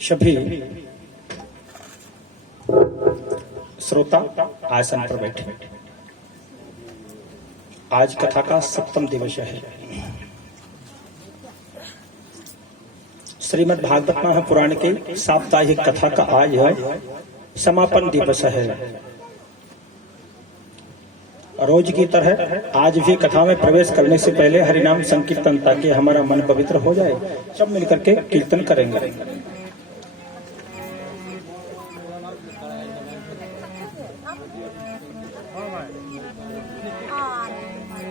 सभी श्रोता आसन पर बैठे। आज कथा का 7वां दिवस है। श्रीमद् भागवत महापुराण के साप्ताहिक कथा का आज है समापन दिवस है। रोज की तरह आज भी कथा में प्रवेश करने से पहले हरिनाम संकीर्तन, ताकि हमारा मन पवित्र हो जाए। सब मिलकर के कीर्तन करेंगे।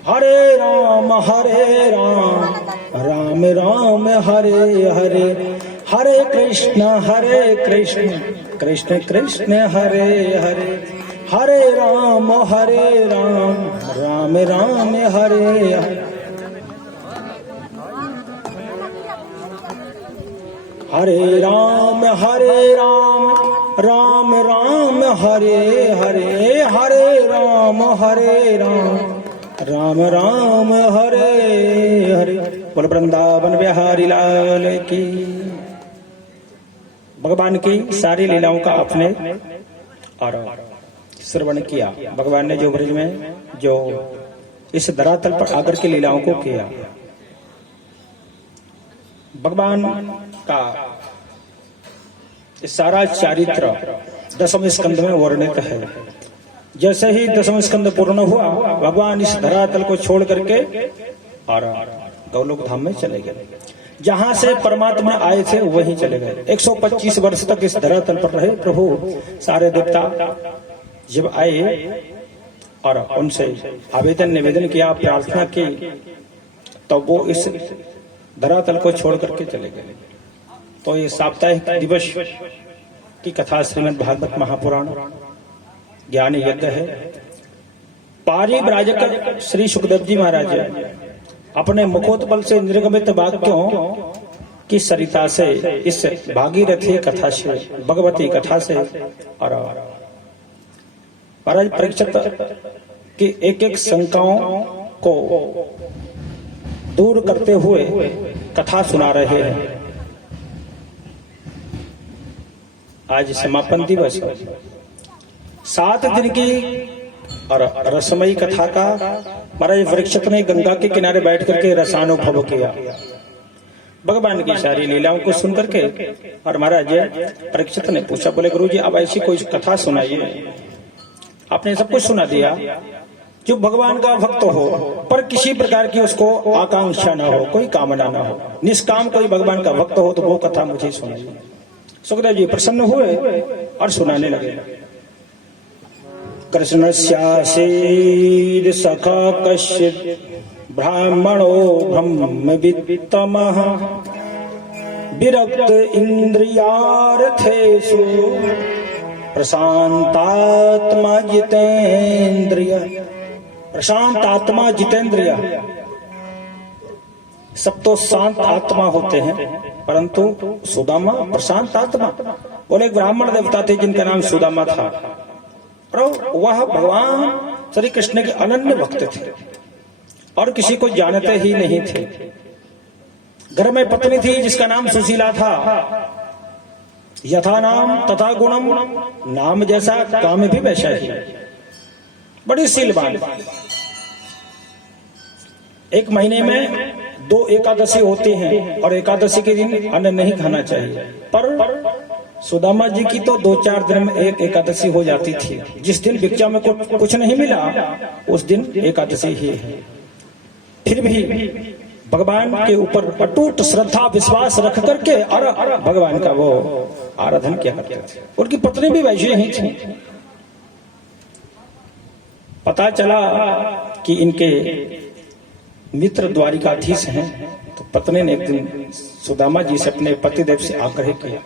हरे राम राम राम हरे हरे, हरे कृष्ण कृष्ण कृष्ण हरे हरे, हरे राम राम राम हरे हरे, हरे राम राम राम हरे हरे, हरे राम राम राम हरे हरे। बोल वृंदावन बिहारी लाल की। भगवान की सारी लीलाओं का आपने और श्रवण किया। भगवान ने जो ब्रज में जो इस धरातल पर आकर के लीलाओं को किया, भगवान का सारा चरित्र 10वें स्कंद में वर्णित है। जैसे ही 10वां स्कंद पूर्ण हुआ, भगवान इस धरातल को छोड़ करके और गौलोक धाम में चले गए। जहां से परमात्मा आए थे वहीं चले गए। 125 वर्ष तक इस धरातल पर रहे प्रभु। सारे देवता जब आए और उनसे आवेदन निवेदन किया, प्रार्थना की, तो वो इस धरातल को छोड़ करके चले गए। तो ये साप्ताहिक दिवस की कथा श्रीमद् भागवत महापुराण ज्ञान यज्ञ है। पारिव्राजक श्री सुखदेव जी महाराज अपने मुखोत्पल से निर्गमित वाक्यों की सरिता से, इस भागीरथी कथा से, भगवती कथा से और महाराज परीक्षित की एक एक शंकाओं को दूर करते हुए कथा सुना रहे हैं। आज समापन दिवस, 7 दिन की और रसमयी कथा का महाराज परीक्षित ने गंगा के किनारे बैठ करके रसानुभव किया। भगवान की सारी लीलाओं को सुन करके और महाराज परीक्षित ने पूछा, बोले गुरु जी अब ऐसी कोई कथा सुनाइए। आपने सब कुछ सुना दिया। जो भगवान का भक्त हो पर किसी प्रकार की उसको आकांक्षा ना हो, कोई कामना ना हो, निष्काम कोई भगवान का भक्त हो, तो वो कथा मुझे सुनाइए। सुखदेव जी प्रसन्न हुए और सुनाने लगे। कृष्णस्यासीद् सखा कश्चित् ब्राह्मणो ब्रह्मवित्तमः, विरक्त इंद्रियार्थेषु प्रशांतात्मा जितेन्द्रिय। प्रशांतात्मा जितेन्द्रिय, सब तो शांत आत्मा होते हैं, परंतु सुदामा प्रशांत आत्मा। बोले एक ब्राह्मण देवता थे जिनका नाम सुदामा था, और वह भगवान श्री कृष्ण के अनन्य भक्त थे और किसी को जानते ही नहीं थे। घर में पत्नी थी जिसका नाम सुशीला था। यथा नाम तथा गुणम, नाम जैसा काम भी वैसा ही। बड़ी शीलवान। एक महीने में 2 एकादशी होती हैं और एकादशी के दिन अन्न नहीं खाना चाहिए, पर सुदामा जी की तो 2-4 दिन में एक एकादशी हो जाती थी। जिस दिन भिक्षा में कुछ नहीं मिला उस दिन एकादशी ही है। फिर भी भगवान के ऊपर अटूट श्रद्धा विश्वास रख करके और भगवान का वो आराधन किया करते थे। उनकी पत्नी भी वैसी ही थी। पता चला कि इनके मित्र द्वारिकाधीश हैं, तो पत्नी ने एक दिन सुदामा जी से अपने पतिदेव से आग्रह किया,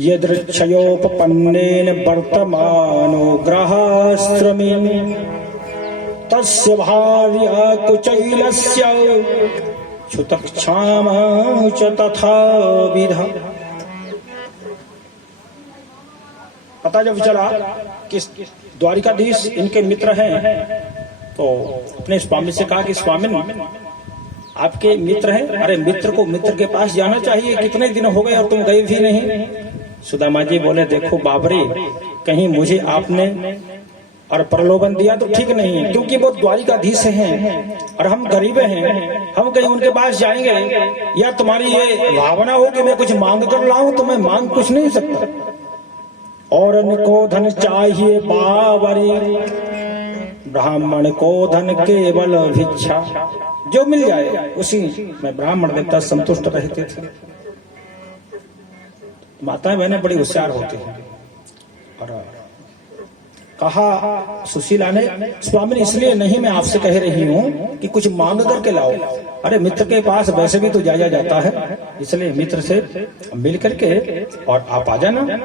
यदृच्छयोपपन्नेन वर्तमानो ग्रहाश्रमे, तस्य भार्या कुचैलस्य क्षुतक्षामा च तथा विधा। पता जब चला कि द्वारिकाधीश इनके मित्र हैं, तो अपने स्वामी से कहा कि स्वामी आपके मित्र हैं, अरे मित्र को मित्र के पास जाना चाहिए, कितने दिन हो गए और तुम गए भी नहीं। सुदामा जी बोले देखो बाबरी, कहीं मुझे आपने और प्रलोभन दिया तो ठीक नहीं है, क्योंकि वो द्वारिकाधीश हैं और हम गरीब हैं, हम कहीं उनके पास जाएंगे या तुम्हारी ये भावना हो कि मैं कुछ मांग कर लाऊं, तो मैं मांग कुछ नहीं सकता। और को धन चाहिए बाबरी, ब्राह्मण को धन केवल भिक्षा, जो मिल जाए उसी में ब्राह्मण देवता संतुष्ट रहते थे। माताएं बहनें बड़ी होशियार होती हैं। और कहा सुशीला ने, स्वामी इसलिए नहीं मैं आपसे कह रही हूं कि कुछ मांग करके लाओ, अरे मित्र के पास वैसे भी तो जाया जाता है, इसलिए मित्र से मिल करके और आप आ जाना,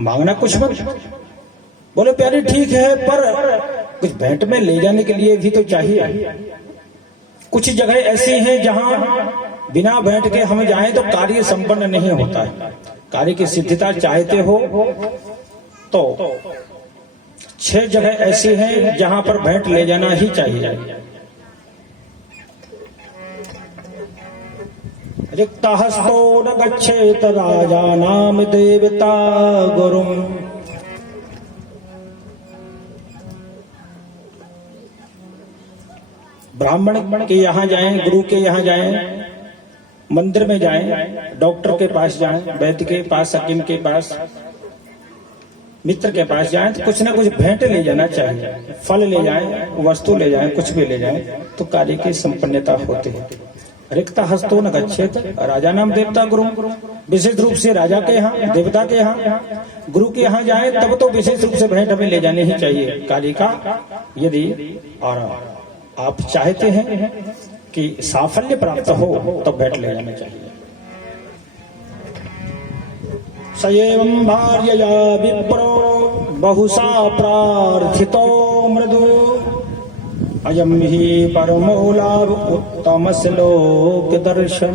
मांगना कुछ मत। बोले प्यारी ठीक है, पर कुछ भेंट में ले जाने के लिए भी तो चाहिए। कुछ जगह ऐसी हैं जहां बिना भेंट के हम जाएं तो कार्य संपन्न नहीं होता है। कार्य की सिद्धता चाहते हो तो 6 जगह ऐसी हैं जहां पर भेंट ले जाना ही चाहिए। रिक्ता हस्तो न गच्छेत राजा नाम देवता गुरुम। ब्राह्मण के यहाँ जाएं, गुरु के यहाँ जाएं, मंदिर में जाएं, डॉक्टर के पास जाएं, वैद्य के पास, हकीम के पास, मित्र के पास जाएं तो कुछ ना कुछ भेंट ले जाना चाहिए। फल ले जाएं, वस्तु ले जाएं, कुछ भी ले जाएं तो कार्य की संपन्नता होती है। रिक्ता हस्तो न गच्छेत राजा नाम देवता गुरु, विशेष रूप से राजा के यहाँ, देवता के यहाँ, गुरु के यहाँ जाएं तब तो विशेष रूप से भेंट हमें ले जानी ही चाहिए कार्य का। यदि और आप चाहते हैं कि साफल्य प्राप्त हो तो भेंट ले जाना चाहिए। सएवं भार्यया विप्रो बहुसा प्रार्थितो मृदु, अयम ही परमो लाभ उत्तम श्लोक दर्शन।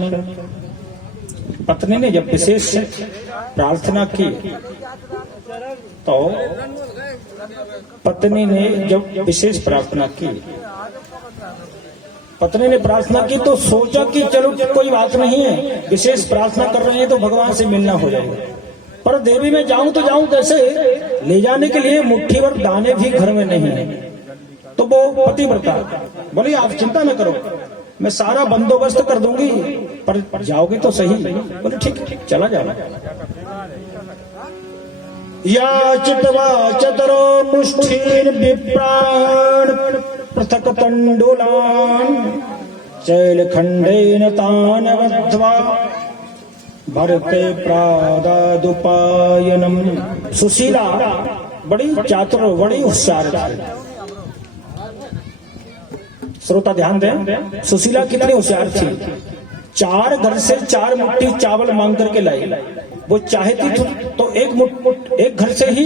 पत्नी ने जब विशेष प्रार्थना की तो पत्नी ने जब विशेष प्रार्थना की, पत्नी ने प्रार्थना की तो सोचा कि चलो कोई बात नहीं है, विशेष प्रार्थना कर रहे हैं तो भगवान से मिलना हो जाएगा, पर देवी में जाऊं तो जाऊं कैसे, ले जाने के लिए मुट्ठी भर दाने भी घर में नहीं है। तो वो पतिव्रता बोली आप चिंता न करो, मैं सारा बंदोबस्त कर दूंगी, पर जाओगे तो सही। बोले ठीक चला जाना। या चितवा चतरो मुष्ठीन विप्राण पृथक तंडुलान, चैलखंडेन तान बद्ध्वा भरते प्रादादुपायनम। सुशीला बड़ी चातुर, बड़ी होशियार थी। श्रोता ध्यान दें, सुशीला कितनी होशियार थी। 4 घर से 4 मुट्ठी चावल मांग करके लाई। वो चाहती तो एक घर से ही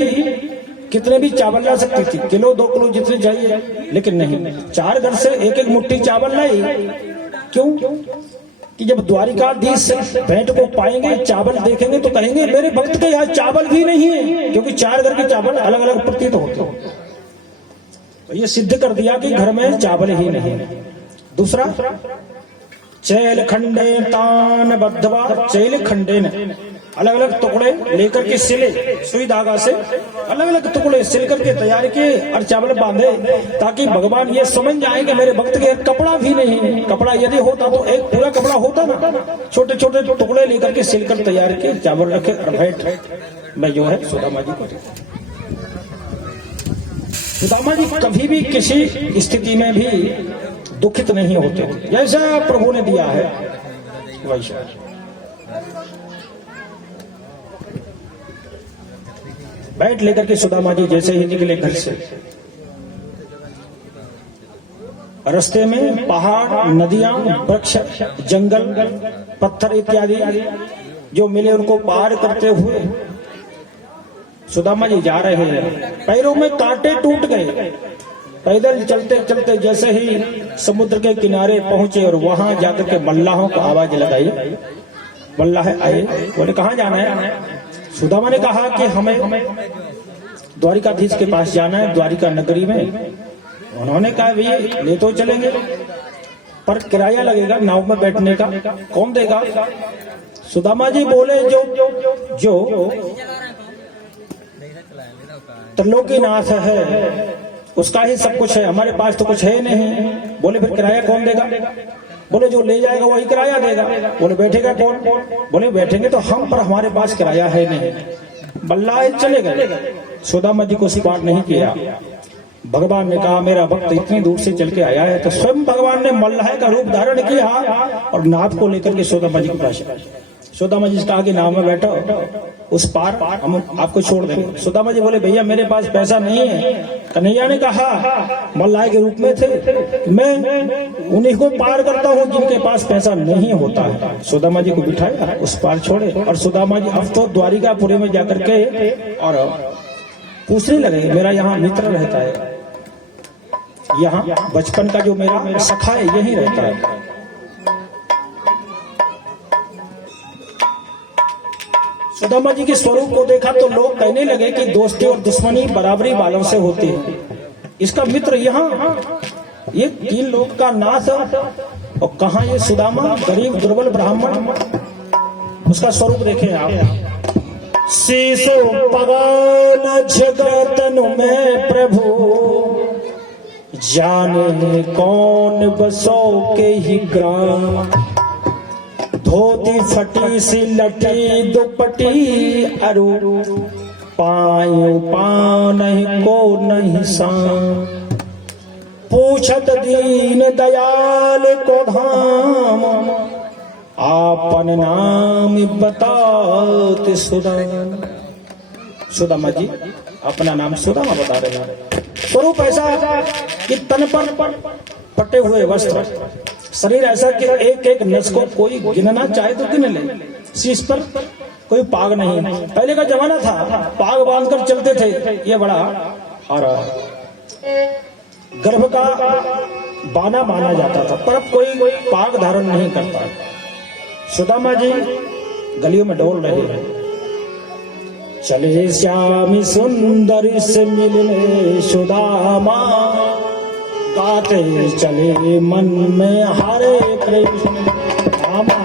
कितने भी चावल ला सकती थी, किलो 2 किलो जितने चाहिए, लेकिन नहीं, 4 घर से एक मुट्ठी चावल लाई। क्यों? कि जब द्वारिकाधीश भेंट को पाएंगे, चावल देखेंगे तो कहेंगे मेरे भक्त के यहाँ चावल भी नहीं है, क्योंकि 4 घर के चावल अलग अलग प्रतीत होते हैं। ये सिद्ध कर दिया कि घर में चावल ही नहीं। दूसरा, चैल खंडे तान बद्धवा, चैल खंडे ने अलग अलग टुकड़े लेकर के सिले, सुई धागा से अलग अलग टुकड़े सिल करके तैयार किए और चावल बांधे, ताकि भगवान ये समझ जाए कि मेरे भक्त के कपड़ा भी नहीं है। कपड़ा यदि होता तो एक पूरा कपड़ा होता ना, छोटे छोटे टुकड़े लेकर के सिलकर तैयार किए, चावल रखे और भेंट में जो है सुदामा जी को। सुदामा जी कभी भी किसी स्थिति में भी दुखित नहीं होते थे, जैसा प्रभु ने दिया है वैसा। बैठ लेकर के सुदामा जी जैसे ही निकले घर से, रास्ते में पहाड़, नदियां, वृक्ष, जंगल, पत्थर इत्यादि जो मिले उनको पार करते हुए सुदामा जी जा रहे हैं। पैरों में कांटे टूट गए। पैदल चलते चलते जैसे ही समुद्र के किनारे पहुंचे और वहां जाकर के मल्लाहों को आवाज लगाई, मल्लाह आए। बोले कहाँ जाना है? सुदामा ने कहा कि हमें द्वारिकाधीश के पास जाना है, द्वारिका नगरी में। उन्होंने कहा भैया ले तो चलेंगे, पर किराया लगेगा नाव में बैठने का, कौन देगा? सुदामा जी बोले जो त्रिलोकीनाथ है उसका ही सब कुछ है, हमारे पास तो कुछ है नहीं। बोले फिर किराया कौन देगा? बोले जो ले जाएगा वही किराया देगा। बोले बैठेगा कौन? बोले बैठेंगे तो हम, पर हमारे पास किराया है नहीं। बल्लाए चले गए, सुदामा जी को स्वीकार नहीं किया। भगवान ने कहा मेरा भक्त इतनी दूर से चल के आया है, तो स्वयं भगवान ने मल्लाह का रूप धारण किया और नाव को लेकर के सुदामा जी के पास आए। सुदामा जी से कहा कि नाव में बैठो, उस पार हम आपको छोड़ देंगे। सुदामा जी बोले भैया मेरे पास पैसा नहीं है। कन्हैया ने कहा मल्लाह के रूप में थे, मैं उन्हीं को पार करता हूँ जिनके पास पैसा नहीं होता है। सुदामा जी को बिठाया, उस पार छोड़े और सुदामा जी अब तो द्वारिकापुरी में जाकर के और पूछने लगे मेरा यहाँ मित्र रहता है, यहाँ बचपन का जो मेरा सखा है यही रहता है। सुदामा जी के स्वरूप को देखा तो लोग कहने लगे कि दोस्ती और दुश्मनी बराबरी वालों से होती है। इसका मित्र यहाँ ये 3 लोग का नाथ और कहा ये सुदामा गरीब दुर्बल ब्राह्मण। उसका स्वरूप देखें आप। शीशो पवन जगतन में प्रभु, जाने कौन बसो के ही ग्राम। धोती फटी सी लटी दुपटी अरु, पायो पान को नहीं सान। पूछत दीन दयाल को धाम, आपन नाम बताते सुदामा। सुदामा जी अपना नाम सुदामा बता रहे हैं। स्वरूप ऐसा कि तन पर पटे हुए वस्त्र, शरीर ऐसा कि एक एक नस को कोई गिनना चाहे तो गिन ले। शीश पर कोई पाग नहीं। पहले का जमाना था पाग बांधकर चलते थे, ये बड़ा और गर्भ का बाना माना जाता था, पर अब कोई पाग धारण नहीं करता। सुदामा जी गलियों में डोल रहे हैं। चले श्यामी सुंदर से मिलने सुदामा, गाते चले मन में हरे कृष्ण रामा।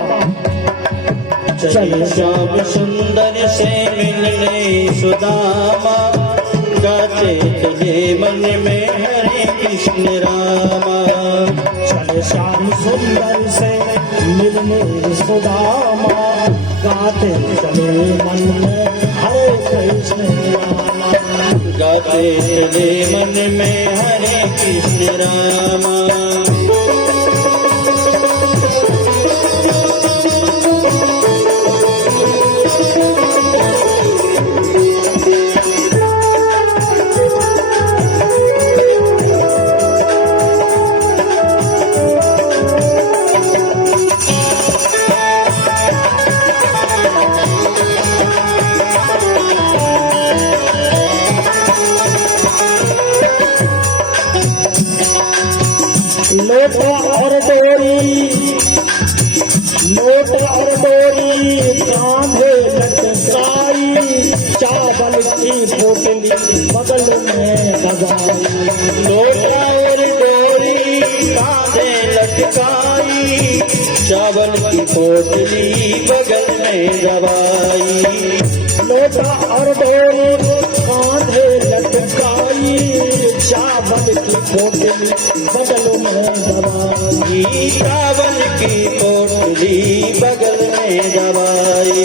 चले श्याम सुंदर से मिलने सुदामा, गाते चले मन में हरे कृष्ण रामा। चले श्याम सुंदर से मिलने सुदामा, गाते चले मन में हरे कृष्ण रामा। गाते चले मन में हरे कृष्ण रामा। लोट और डोरी कांधे लटकाई, चावल की पोटली बगल में दबाई। लोट और डोरी कांधे लटकाई, चावल की पोटली बगल में दबाई। लोटा और डोरी कांधे लटकाई, चावल की पोटली बगल में दबाई। चावल की पोटली बगल में दबाई।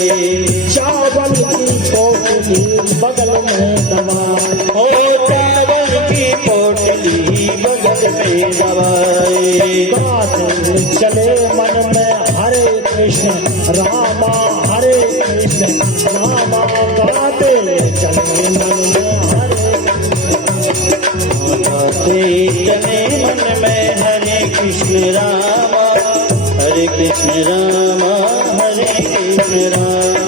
चावल की पोटली बगल में दबाई। ओ चावल की पोटली बगल में दबाई। गाते चले मन में हरे कृष्ण रामा, हरे कृष्ण रामा। गाते चले मन में हरे, गाते चले मन में हरे कृष्ण रामा, हरे कृष्ण रामा, हरे कृष्ण रामा।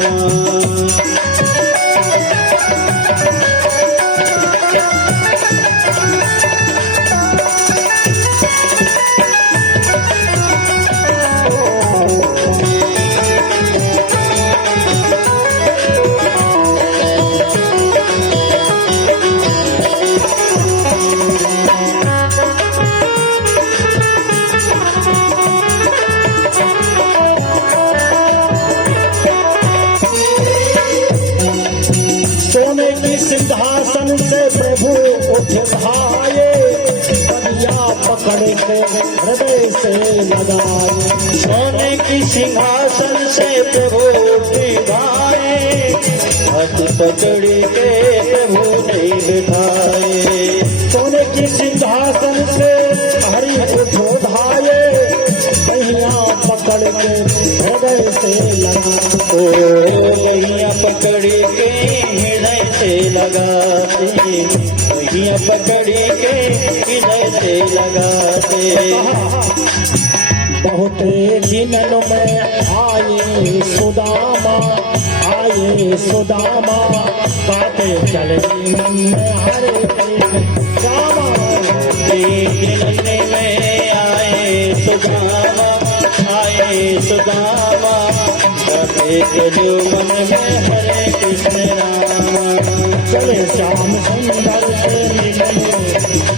धाये, पदिया पकड़ के हृदय से लगाए। सोने की सिंहासन से प्रभु बिठाए, हाथ पकड़ के प्रभु ने बिठाए। सोने की सिंहासन से हरि को धाये, कहिया पकड़ के हृदय से लगाए। कहिया पकड़ के हृदय से लगाते, कहिया पकड़ के हृदय से लगाते। बहुत दिनों में आए सुदामा, आए सुदामा, गाते चले मन में हरे रामा। दिनने में आए सुदामा, आए सुदामा, गाते चलो मन में हरे कृष्ण रामा। चले श्याम सुंदर से मिलने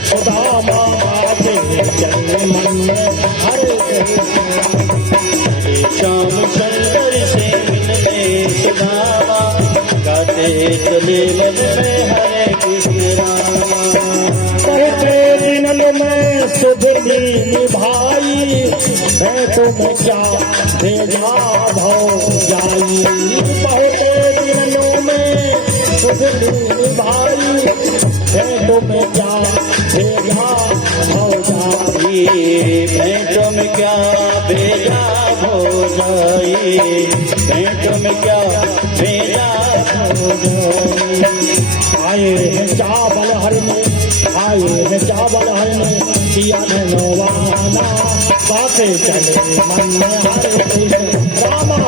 सुदामा, गाते चले मन में हरे श्याम सुंदर से मिलने सुदामा, गाते चले मन में हरे कृष्ण रामा। कहते दिनल में सुधनी निभाई, मैं तुम क्या भेजा भौ जाई। कहते दिनों में सुधनी निभाई, मैं तुम क्या भेजा भौ जाई। मैं तुम क्या भेजा हो जाई, मैं तुम क्या भेजा हो जाई। आए हैं चावल हरने, आए हैं चावल हरने, दिया ने नवाना, गाते चले मन में हरे कृष्ण रामा।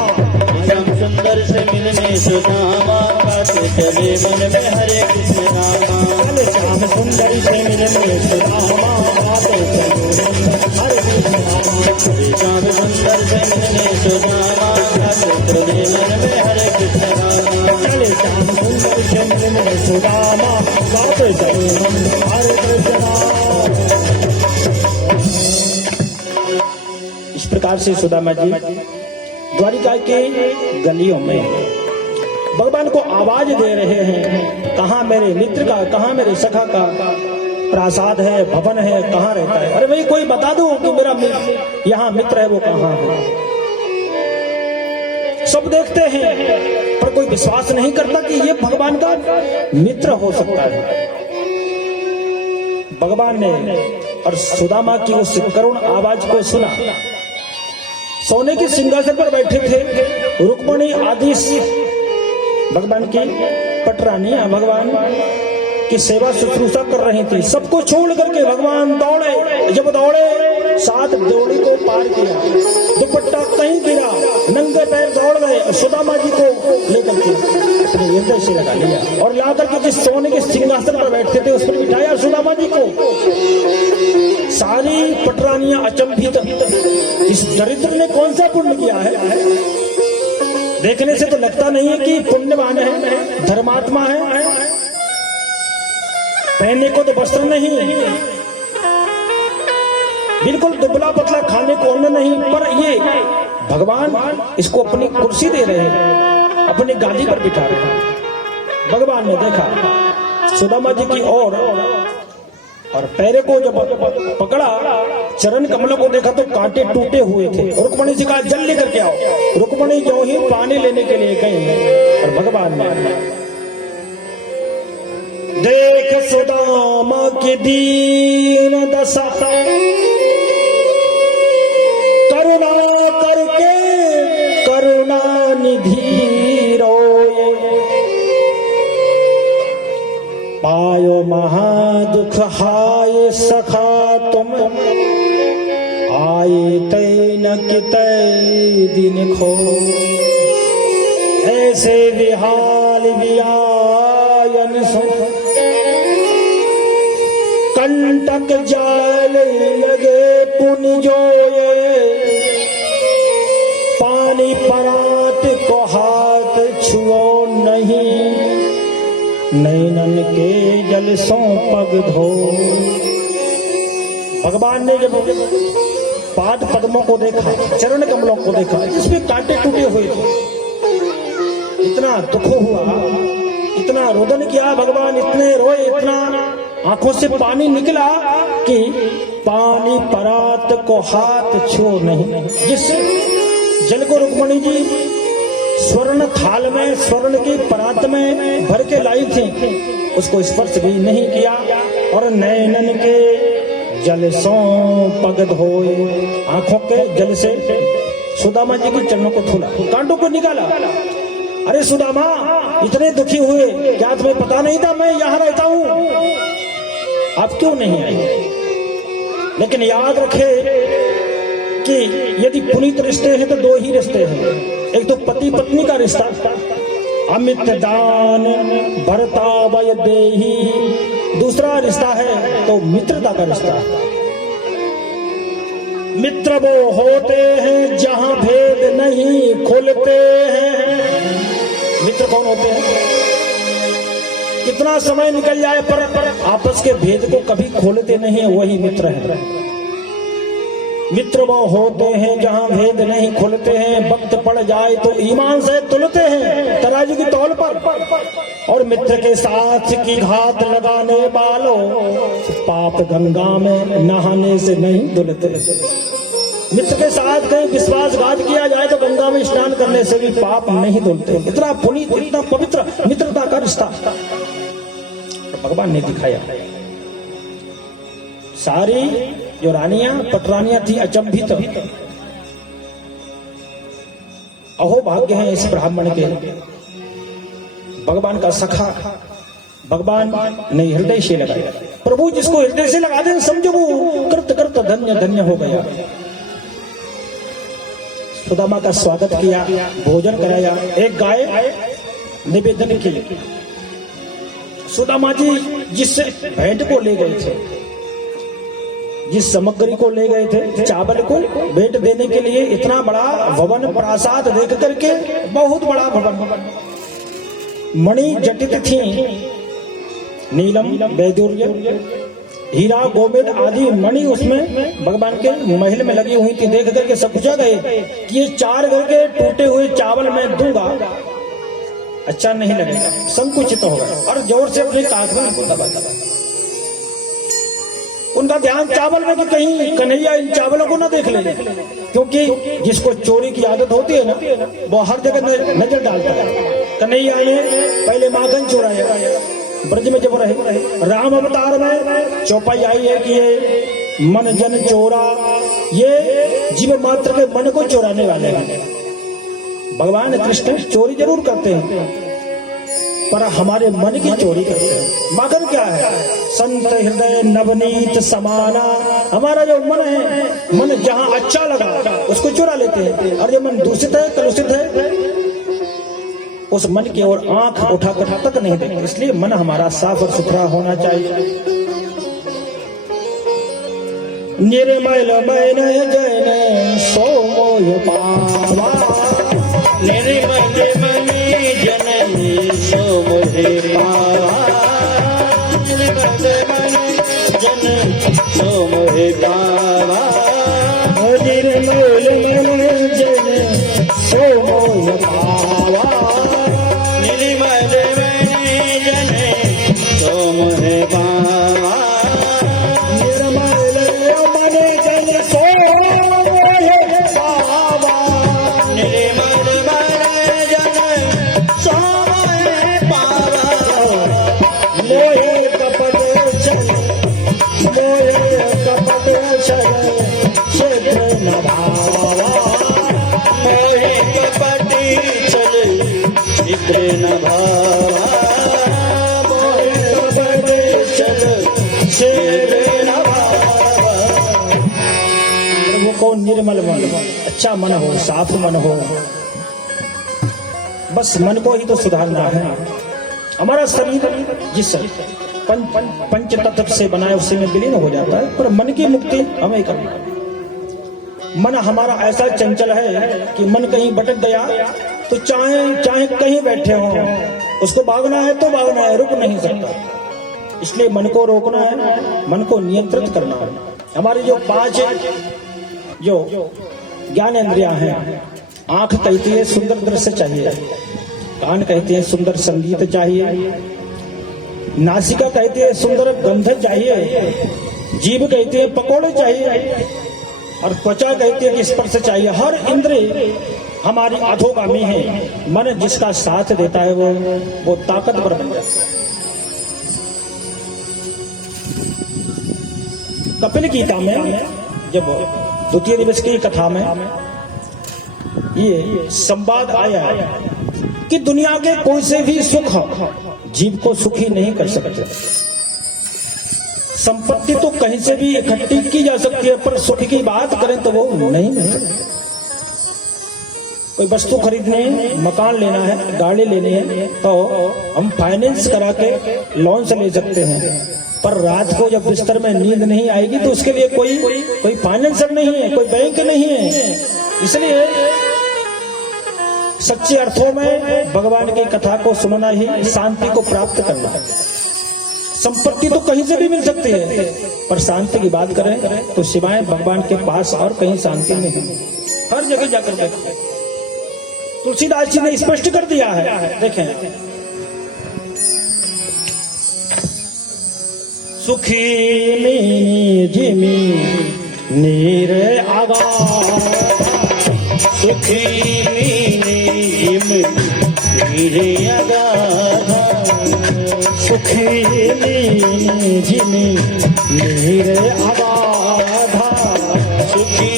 श्याम सुंदर से मिलने सुदामा, गाते चले मन में हरे कृष्ण रामा। चले श्याम सुंदर से मिलने सुदामा, गाते चले मन में हरे कृष्ण रामा। श्याम सुंदर से मिलने सुदामा, गाते चले मन में हरे कृष्ण रामा। चले श्याम सुंदर से मिलने सुदामा, गाते चले मन में हरे कृष्ण रामा। इस प्रकार से सुदामा जी द्वारिका के गलियों में भगवान को आवाज दे रहे हैं, कहाँ मेरे मित्र का, कहाँ मेरे सखा का प्रासाद है, भवन है, कहाँ रहता है। अरे भाई कोई बता दो कि मेरा यहाँ मित्र है, वो कहाँ है। सब देखते हैं पर कोई विश्वास नहीं करता कि ये भगवान का मित्र हो सकता है। भगवान ने और सुदामा की उस करुण आवाज को सुना। सोने के सिंहासन पर बैठे थे रुक्मणी आदि भगवान की पटरानियां भगवान की सेवा शुश्रूषा कर रही थी। सबको छोड़ करके भगवान दौड़े। जब दौड़े 7 दौड़ी को पार किया, दुपट्टा कहीं गिरा, नंगे पैर दौड़ गए, सुदामा जी को लेकर के अपने हृदय से लगा लिया और ला करके जिस सोने के सिंहासन पर बैठते थे उस पर बिठाया सुदामा जी को। सारी पटरानियां अचंभित, इस दरिद्र ने कौन सा पुण्य किया है। देखने से तो लगता नहीं है कि पुण्यवान है, धर्मात्मा है। पहनने को तो वस्त्र नहीं, बिल्कुल दुबला पतला, खाने को अन्न नहीं, पर ये भगवान इसको अपनी कुर्सी दे रहे हैं, अपनी गादी पर बिठा रहे हैं। भगवान ने देखा सुदामा जी की ओर और पैरे को जब पकड़ा, चरण कमलों को देखा तो कांटे टूटे हुए थे। रुक्मणी जी कहा जल लेकर के आओ। रुक्मणी जो ही पानी लेने के लिए गई और भगवान ने देख सुदामा की दीन दशा, करुणा करके करुणा निधि रोए। पायो महादुख हाय सखा तुम, आए तै न कितै दिन खो। ऐसे विहाल वियायन सो, कंटक जाल लगे पुनि जोए। पानी परात को हाथ छुओ नहीं, नैनन के जल सो पग धो। भगवान ने जब पाद पद्मों को देखा, चरण कमलों को देखा, जिसमें कांटे टूटे हुए थे, इतना दुख हुआ, इतना रोदन किया भगवान, इतने रोए, इतना आंखों से पानी निकला कि पानी परात को हाथ छू नहीं। जिस जल को रुक्मणी जी स्वर्ण थाल में, स्वर्ण की परात में भर के लाई थी, उसको स्पर्श भी नहीं किया। और नैनन के जल सो पगद होए, आंखों के जल से सुदामा जी के चरणों को छूला, कांटों को निकाला। अरे सुदामा, इतने दुखी हुए, क्या तुम्हें पता नहीं था मैं यहां रहता हूं? आप क्यों नहीं आए? लेकिन याद रखे कि यदि पुनीत रिश्ते हैं तो दो ही रिश्ते हैं, एक तो पति पत्नी का रिश्ता, अमित दान भरता वय देही, दूसरा रिश्ता है तो मित्रता का रिश्ता। मित्र वो होते हैं जहां भेद नहीं खुलते हैं। मित्र कौन होते हैं? कितना समय निकल जाए पर आपस के भेद को कभी खोलते नहीं है, वही मित्र है। मित्र वो होते हैं जहां भेद नहीं खुलते हैं, वक्त पड़ जाए तो ईमान से तुलते हैं तराजू की तौल पर। और मित्र के साथ की घात लगाने वालों, पाप गंगा में नहाने से नहीं धुलते। मित्र के साथ कहीं विश्वासघात किया जाए तो गंगा में स्नान करने से भी पाप नहीं धुलते। इतना पुनीत, इतना पवित्र मित्रता का रिश्ता भगवान ने दिखाया। सारी जो रानियां पटरानियां थी अचंभित, अहो भाग्य है इस ब्राह्मण के, भगवान का सखा। भगवान ने हृदय से लगाया। प्रभु जिसको हृदय से लगा दे, समझो वो कृत कृत धन्य धन्य हो गया। सुदामा का स्वागत किया, भोजन कराया, एक गाय निवेदन की। सुदामा जी जिस भेंट को ले गए थे, जिस सामग्री को ले गए थे, चावल को भेंट देने के लिए, इतना बड़ा भवन प्रासाद देख करके, बहुत बड़ा भवन, मणि जटित थी, नीलम वैदुर्य हीरा गोमेद आदि मणि उसमें भगवान के महल में लगी हुई थी। देख करके सब पूछा गए कि ये 4 घर के टूटे हुए चावल मैं दूंगा, अच्छा नहीं लगेगा, संकुचित होगा, और जोर से अपने कांख में दबाता। उनका ध्यान चावल में कि कहीं कन्हैया इन चावलों को ना देख ले, क्योंकि जिसको चोरी की आदत होती है ना, वो हर जगह नजर डालता है। कन्हैया ने पहले माखन चुराया ब्रज में जब रहे, राम अवतार में चौपाई आई है कि ये मन जन चोरा, ये जीव मात्र के मन को चोराने वाले हैं। भगवान कृष्ण चोरी जरूर करते हैं, पर हमारे मन की चोरी करते हैं। माखन क्या है? संत हृदय नवनीत समाना। हमारा जो मन है, मन जहां अच्छा लगा उसको चुरा लेते हैं, और जो मन दूषित है, कलुषित है, उस मन की ओर आंख उठाकर तक नहीं देखते। इसलिए मन हमारा साफ और सुथरा होना चाहिए। निर्मल मन जन सो मोह पावा, निर्मल मन जननी सो मोहे पावा, निर्मल मन जन सो मोहे पावा, निर्मल मन जन सो मोह पावा, निर्मल मन जन सो मोहे पावा, निर्मल मन जन सो मोह पावा, निर्मल मन जन सो मोहे पावा, मोहे कपट छल, मोहे कपट छल, क्षेत्र न भावा, मोहे कपटी चल चित्र न भावा, मोहे कपटी चल चित्र न भावा। वो कौन? निर्मल मन, अच्छा मन हो, साफ मन हो। बस मन को ही तो सुधारना है। हमारा शरीर जिस पंच तत्व से बना है उससे में विलीन हो जाता है, पर मन की मुक्ति हमें करनी है। मन हमारा ऐसा चंचल है कि मन कहीं भटक गया तो चाहे कहीं बैठे हो, उसको भागना है तो भागना है, रुक नहीं सकता। इसलिए मन को रोकना है, मन को नियंत्रित करना है। हमारी जो 5 जो ज्ञानेंद्रियां हैं, आंख कहती है सुंदर दृश्य चाहिए, कान कहते हैं सुंदर संगीत चाहिए, नासिका कहती है सुंदर गंध चाहिए, जीभ कहती है पकोड़े चाहिए, और त्वचा कहती है कि स्पर्श चाहिए। हर इंद्रिय हमारी अधोगामी है। मन जिसका साथ देता है वो ताकतवर बन जाता है। कपिल गीता में जब द्वितीय दिवस की कथा में ये संवाद आया कि दुनिया के कोई से भी सुख जीव को सुखी नहीं कर सकते। संपत्ति तो कहीं से भी इकट्ठी की जा सकती है, पर सुख की बात करें तो वो नहीं मिल सकती। कोई वस्तु खरीदनी है, मकान लेना है, गाड़ी लेनी है, तो हम फाइनेंस करा के लोन से ले सकते हैं, पर रात को जब बिस्तर में नींद नहीं आएगी तो उसके लिए कोई फाइनेंसर नहीं है, कोई बैंक नहीं है। इसलिए सच्चे अर्थों में भगवान की कथा को सुनना ही शांति को प्राप्त करना है। संपत्ति तो कहीं से भी मिल सकती है, पर शांति की बात करें तो सिवाय भगवान के पास और कहीं शांति नहीं। हर जगह जाकर देखें, तुलसीदास जी ने स्पष्ट कर दिया है। देखें, सुखी जिमी नीर आगा, सुखी जिमी नीर आगा, सुखी जिमी नीर आगाधा, सुखी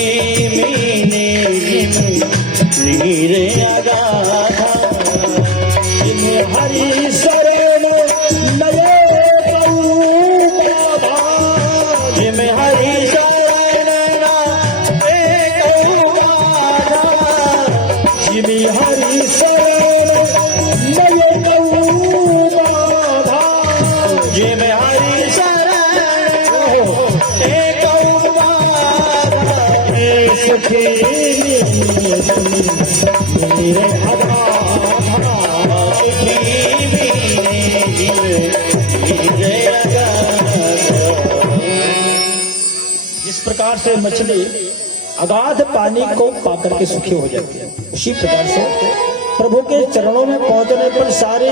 नीर आगाधा, जिन्हें हरि शरण नये कौबाधा, जिमें हरि शरण जिन्हें हरि शरण नये कौबाधा, जिमें हरि शरण सुखी नीर आगाधा, जिस प्रकार से मछली अगाध पानी को पाकर के सुखी हो जाती है, उसी प्रकार से प्रभु के चरणों में पहुंचने पर सारे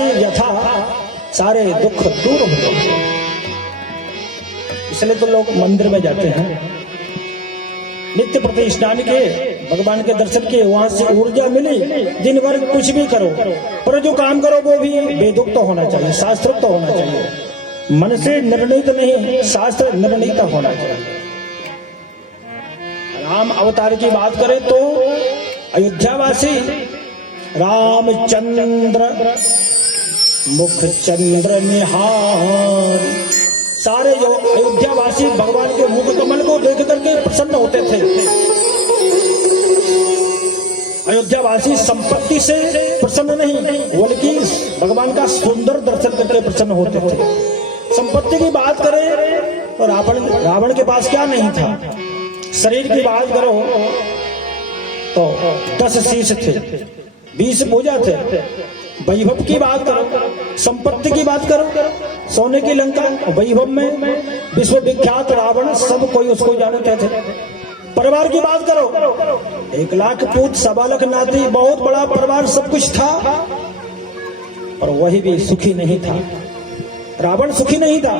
दुख दूर हो जाते हैं। इसलिए तो लोग मंदिर में जाते हैं, नित्य प्रति स्नान के, भगवान के दर्शन के, वहां से ऊर्जा मिली, दिन भर कुछ भी करो, पर जो काम करो वो भी वेदोक्त होना चाहिए, शास्त्रोक्त होना चाहिए। मन से निर्णित नहीं, शास्त्र निर्णित होना चाहिए। राम अवतार की बात करें तो अयोध्यावासी रामचंद्र मुख चंद्र निहार, सारे जो अयोध्यावासी भगवान के मुख कमल को देख करके प्रसन्न होते थे। अयोध्यावासी संपत्ति से प्रसन्न नहीं, बल्कि भगवान का सुंदर दर्शन करके प्रसन्न होते थे। संपत्ति की बात करें तो रावण के पास क्या नहीं था। शरीर की बात करो तो 10 शीश थे, 20 भुजा थे। वैभव की बात करो, संपत्ति की बात करो, सोने की लंका, वैभव में विश्वविख्यात रावण, सब कोई उसको जानते थे। परिवार की बात करो, 1 लाख पूत, 1.25 लाख नाती, बहुत बड़ा परिवार, सब कुछ था, पर वही भी सुखी नहीं था। रावण सुखी नहीं था।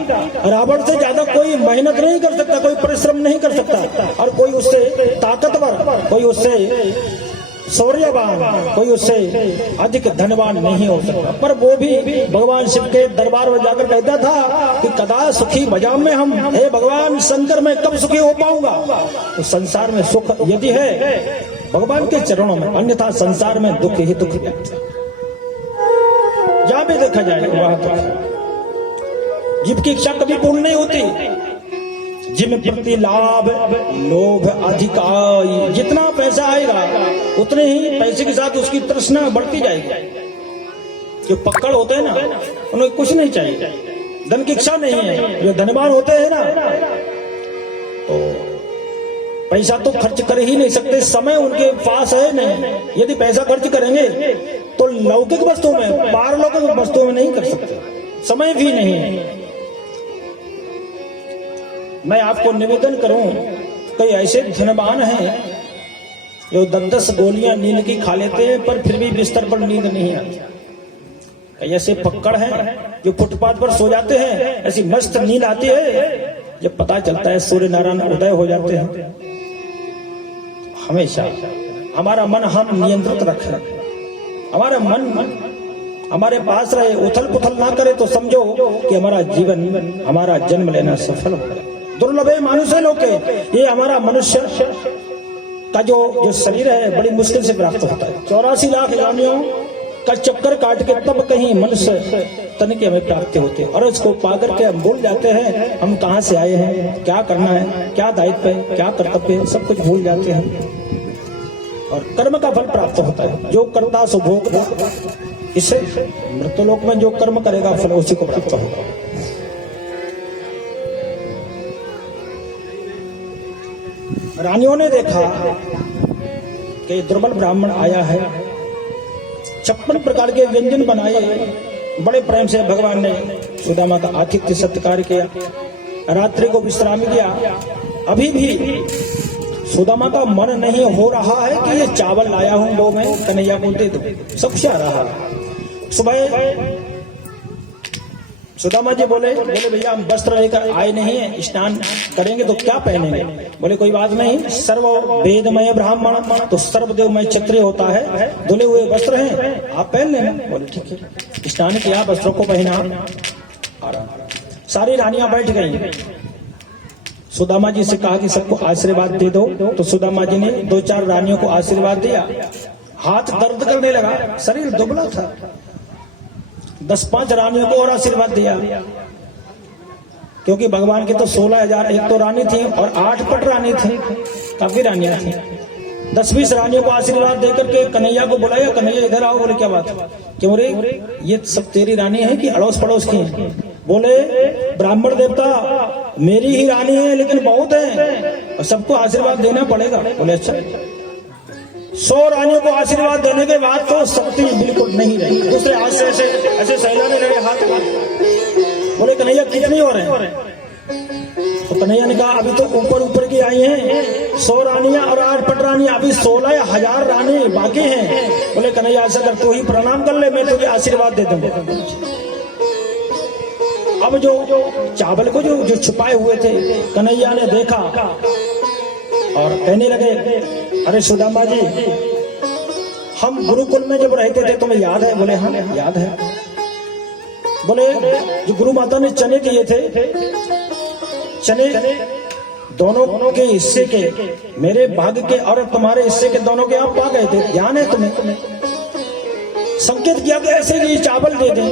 रावण से ज्यादा कोई मेहनत नहीं कर सकता, कोई परिश्रम नहीं कर सकता, और कोई उससे ताकतवर, कोई उससे शौर्यवान, कोई उससे अधिक धनवान नहीं हो सकता। पर वो भी भगवान शिव के दरबार में जाकर कहता था कि कदा सुखी भजाम में हम, हे भगवान शंकर, मैं कब सुखी हो पाऊंगा। तो संसार में सुख यदि है भगवान के चरणों में, अन्यथा संसार में दुख ही दुख है। जहां भी देखा जाए वहां दुख। जीव की इच्छा कभी पूर्ण नहीं होती। जिम प्रति लाभ लोभ अधिकाई, जितना पैसा आएगा उतने ही पैसे के साथ उसकी तृष्णा बढ़ती जाएगी। जो पक्कड़ होते हैं ना, उन्हें कुछ नहीं चाहिए, धन की इच्छा नहीं है। जो धनवान होते हैं ना, तो पैसा तो खर्च कर ही नहीं सकते, समय उनके पास है नहीं। यदि पैसा खर्च करेंगे तो लौकिक वस्तुओं में, पारलौकिक वस्तुओं में नहीं कर सकते, समय भी नहीं है। मैं आपको निवेदन करूं, कई ऐसे धनवान हैं जो 10-10 गोलियां नींद की खा लेते हैं, पर फिर भी बिस्तर पर नींद नहीं आती। कई ऐसे पक्कड़ हैं जो फुटपाथ पर सो जाते हैं, ऐसी मस्त नींद आती है, जब पता चलता है सूर्य नारायण उदय हो जाते हैं। हमेशा हमारा मन हम नियंत्रित रखें, हमारा मन हमारे पास रहे, उथल पुथल ना करे तो समझो कि हमारा जीवन, हमारा जन्म लेना सफल हो गया। दुर्लभ है मनुष्य लोके, ये हमारा मनुष्य का जो शरीर है बड़ी मुश्किल से प्राप्त होता है। 84 लाख योनियों का चक्कर काट के तब कहीं मनुष्य तन की हमें प्राप्ति होती है, और इसको पाकर के हम भूल जाते हैं हम कहाँ से आए हैं, क्या करना है, क्या दायित्व है, क्या कर्तव्य है, सब कुछ भूल जाते हैं। और कर्म का फल प्राप्त होता है, जो करता सो भोग, इससे मृत्युलोक में जो कर्म करेगा फल उसी को प्राप्त होगा। रानियों ने देखा कि दुर्बल ब्राह्मण आया है, 56 प्रकार के व्यंजन बनाए, बड़े प्रेम से भगवान ने सुदामा का आतिथ्य सत्कार किया, रात्रि को विश्राम दिया। अभी भी सुदामा का मन नहीं हो रहा है कि ये चावल लाया हूं वो मैं कन्हैया को दे दूं, सब कुछ आ रहा है। सुबह सुदामा जी बोले भैया हम वस्त्र लेकर आए नहीं है, स्नान करेंगे तो क्या पहनेंगे? बोले कोई बात नहीं, सर्व वेदमय ब्राह्मण तो सर्वदेवमय क्षत्रिय होता है, धुले हुए वस्त्र हैं आप पहन लेना। बोले ठीक है, स्नान किया, वस्त्रों को पहना, सारी रानियां बैठ गई। सुदामा जी से कहा कि सबको आशीर्वाद दे दो, तो सुदामा जी ने 2-4 रानियों को आशीर्वाद दिया। हाथ दर्द करने लगा, शरीर दुबला था, 10-5 रानियों को और आशीर्वाद दिया, क्योंकि भगवान की तो 16,001 तो रानी थी और 8 पट रानी थी, काफी रानियां थी। 10-20 रानियों को आशीर्वाद देकर के कन्हैया को बुलाया, कन्हैया इधर आओ। बोले क्या बात, क्यों रे ये सब तेरी रानी है कि अड़ोस पड़ोस की है? बोले ब्राह्मण देवता मेरी ही रानी है लेकिन बहुत है और सबको आशीर्वाद देना पड़ेगा। बोले अच्छा। 100 रानियों को आशीर्वाद देने के बाद तो शक्ति बिल्कुल नहीं रही, दूसरे हाथ से ऐसे सहलाने लगे हाथ। बोले कन्हैया कितनी और हैं? तो कन्हैया ने कहा अभी तो ऊपर की आई हैं 100 रानियां और 8 पट रानी, अभी 16,000 रानी बाकी हैं। बोले कन्हैया ऐसा कर तू ही प्रणाम कर ले, मैं तुझे आशीर्वाद दे दूंगा। अब जो चावल को जो छुपाए हुए थे कन्हैया ने देखा और कहने लगे अरे सुदामा जी हम गुरुकुल में जब रहते थे तुम्हें याद है? बोले हाँ याद है। बोले जो गुरु माता ने चने दिए थे, चने दोनों के हिस्से के, मेरे भाग के और तुम्हारे हिस्से के, दोनों के आप पा गए थे, ध्यान है तुम्हें? संकेत किया कि ऐसे ही चावल दे दें,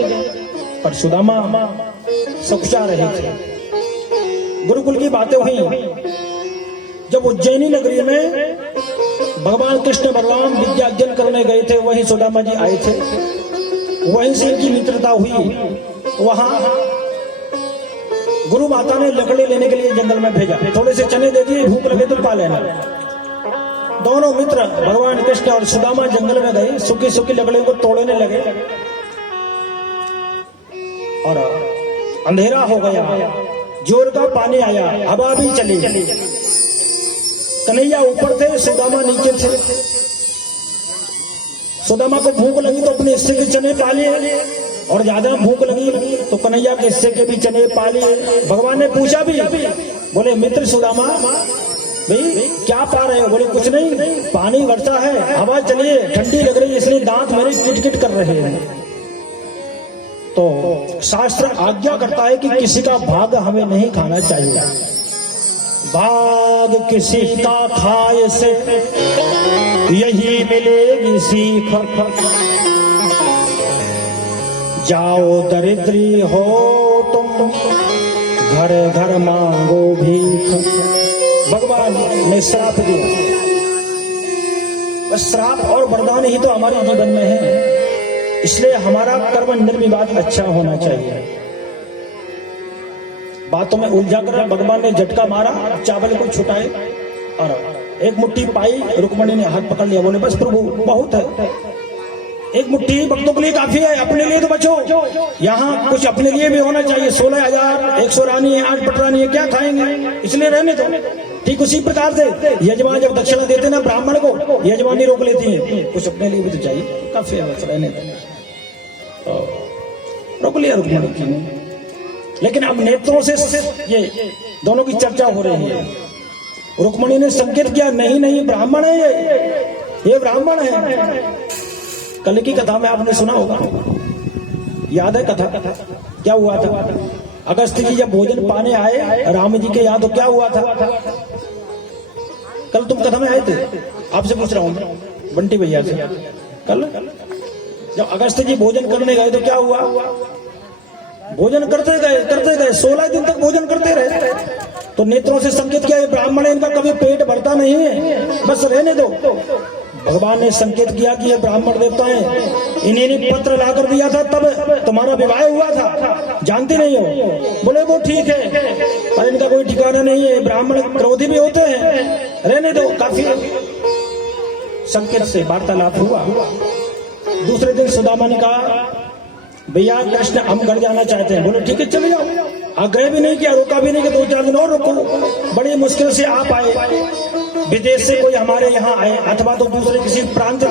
पर सुदामा सकुचा रहे थे। गुरुकुल की बातें हुई। जब उज्जैनी नगरी में भगवान कृष्ण भगवान विद्या अर्जन करने गए थे, वहीं सुदामा जी आए थे, वहीं से इनकी मित्रता हुई। वहां गुरु माता ने लकड़ी लेने के लिए जंगल में भेजा, थोड़े से चने दे दिए, भूख लगे तो पा लेना। दोनों मित्र भगवान कृष्ण और सुदामा जंगल में गए, सूखी सूखी लकड़ियों को तोड़ने लगे और अंधेरा हो गया, जोर का पानी आया, हवा भी चली। कन्हैया ऊपर थे, सुदामा नीचे थे। सुदामा को भूख लगी तो अपने हिस्से के चने पा लिए, और ज्यादा भूख लगी तो कन्हैया के हिस्से के भी चने पा लिए। भगवान ने पूछा भी, बोले मित्र सुदामा भाई क्या पा रहे हो? बोले कुछ नहीं, पानी बरसा है, हवा चली है, ठंडी लग रही है, इसलिए दांत मेरे किटकिट कर रहे हैं। तो शास्त्र आज्ञा करता है कि किसी का भाग हमें नहीं खाना चाहिए। भाग किसी का खाए से यही मिलेगी सीख, जाओ दरिद्री हो तुम घर घर मांगो भीख। भगवान ने श्राप दिया, श्राप और वरदान ही तो हमारे जीवन में है, इसलिए हमारा कर्म निर्विवाद अच्छा होना चाहिए। बातों में उलझा कर भगवान ने झटका मारा, चावल को छुटाए और एक मुट्ठी पाई, रुक्मणी ने हाथ पकड़ लिया, बोले बस प्रभु बहुत है, एक मुट्ठी भक्तों के लिए काफी है, अपने लिए तो बचो, यहाँ कुछ अपने लिए भी होना चाहिए। 16,100 रानी है, 8 पट रानी है, क्या खाएंगे, इसलिए रहने दो। ठीक उसी प्रकार से यजमान जब दक्षिणा देते ना ब्राह्मण को, यजमानी रोक लेती है, कुछ अपने लिए भी तो चाहिए, काफी है, रहने दो। रोक लिया रुक्मणी जी ने। लेकिन अब नेत्रों से ये दोनों की चर्चा हो रही है। रुक्मणी ने संकेत किया, नहीं नहीं ब्राह्मण है ये ब्राह्मण है। कल की कथा में आपने सुना होगा, याद है कथा? क्या हुआ था? अगस्त जी जब भोजन पाने आए राम जी के यहाँ, तो क्या हुआ था? कल तुम कथा में आए थे, आपसे पूछ रहा हूं बंटी भैया से। कल जब अगस्त जी भोजन करने गए तो क्या हुआ? भोजन करते गए 16 दिन तक भोजन करते रहे। तो नेत्रों से संकेत किया, ये ब्राह्मण है, इनका कभी पेट भरता नहीं है, बस रहने दो। भगवान ने संकेत किया कि ये ब्राह्मण देवता हैं, इन्हीं पत्र ला कर दिया था, तब तुम्हारा विवाह हुआ था, जानती नहीं हो? बोले वो ठीक है, पर इनका कोई ठिकाना नहीं है, ब्राह्मण क्रोधी भी होते हैं, रहने दो। काफी संकेत से वार्तालाप हुआ। दूसरे दिन सुदामा ने कहा, भैया कृष्ण हम घर जाना चाहते हैं। बोले ठीक है चले जाओ। आग्रह भी नहीं किया, रोका भी नहीं कि 2-4 दिन और रुको। बड़ी मुश्किल से आप आए, विदेश से कोई हमारे यहाँ आए अथवा तो दूसरे किसी प्रांत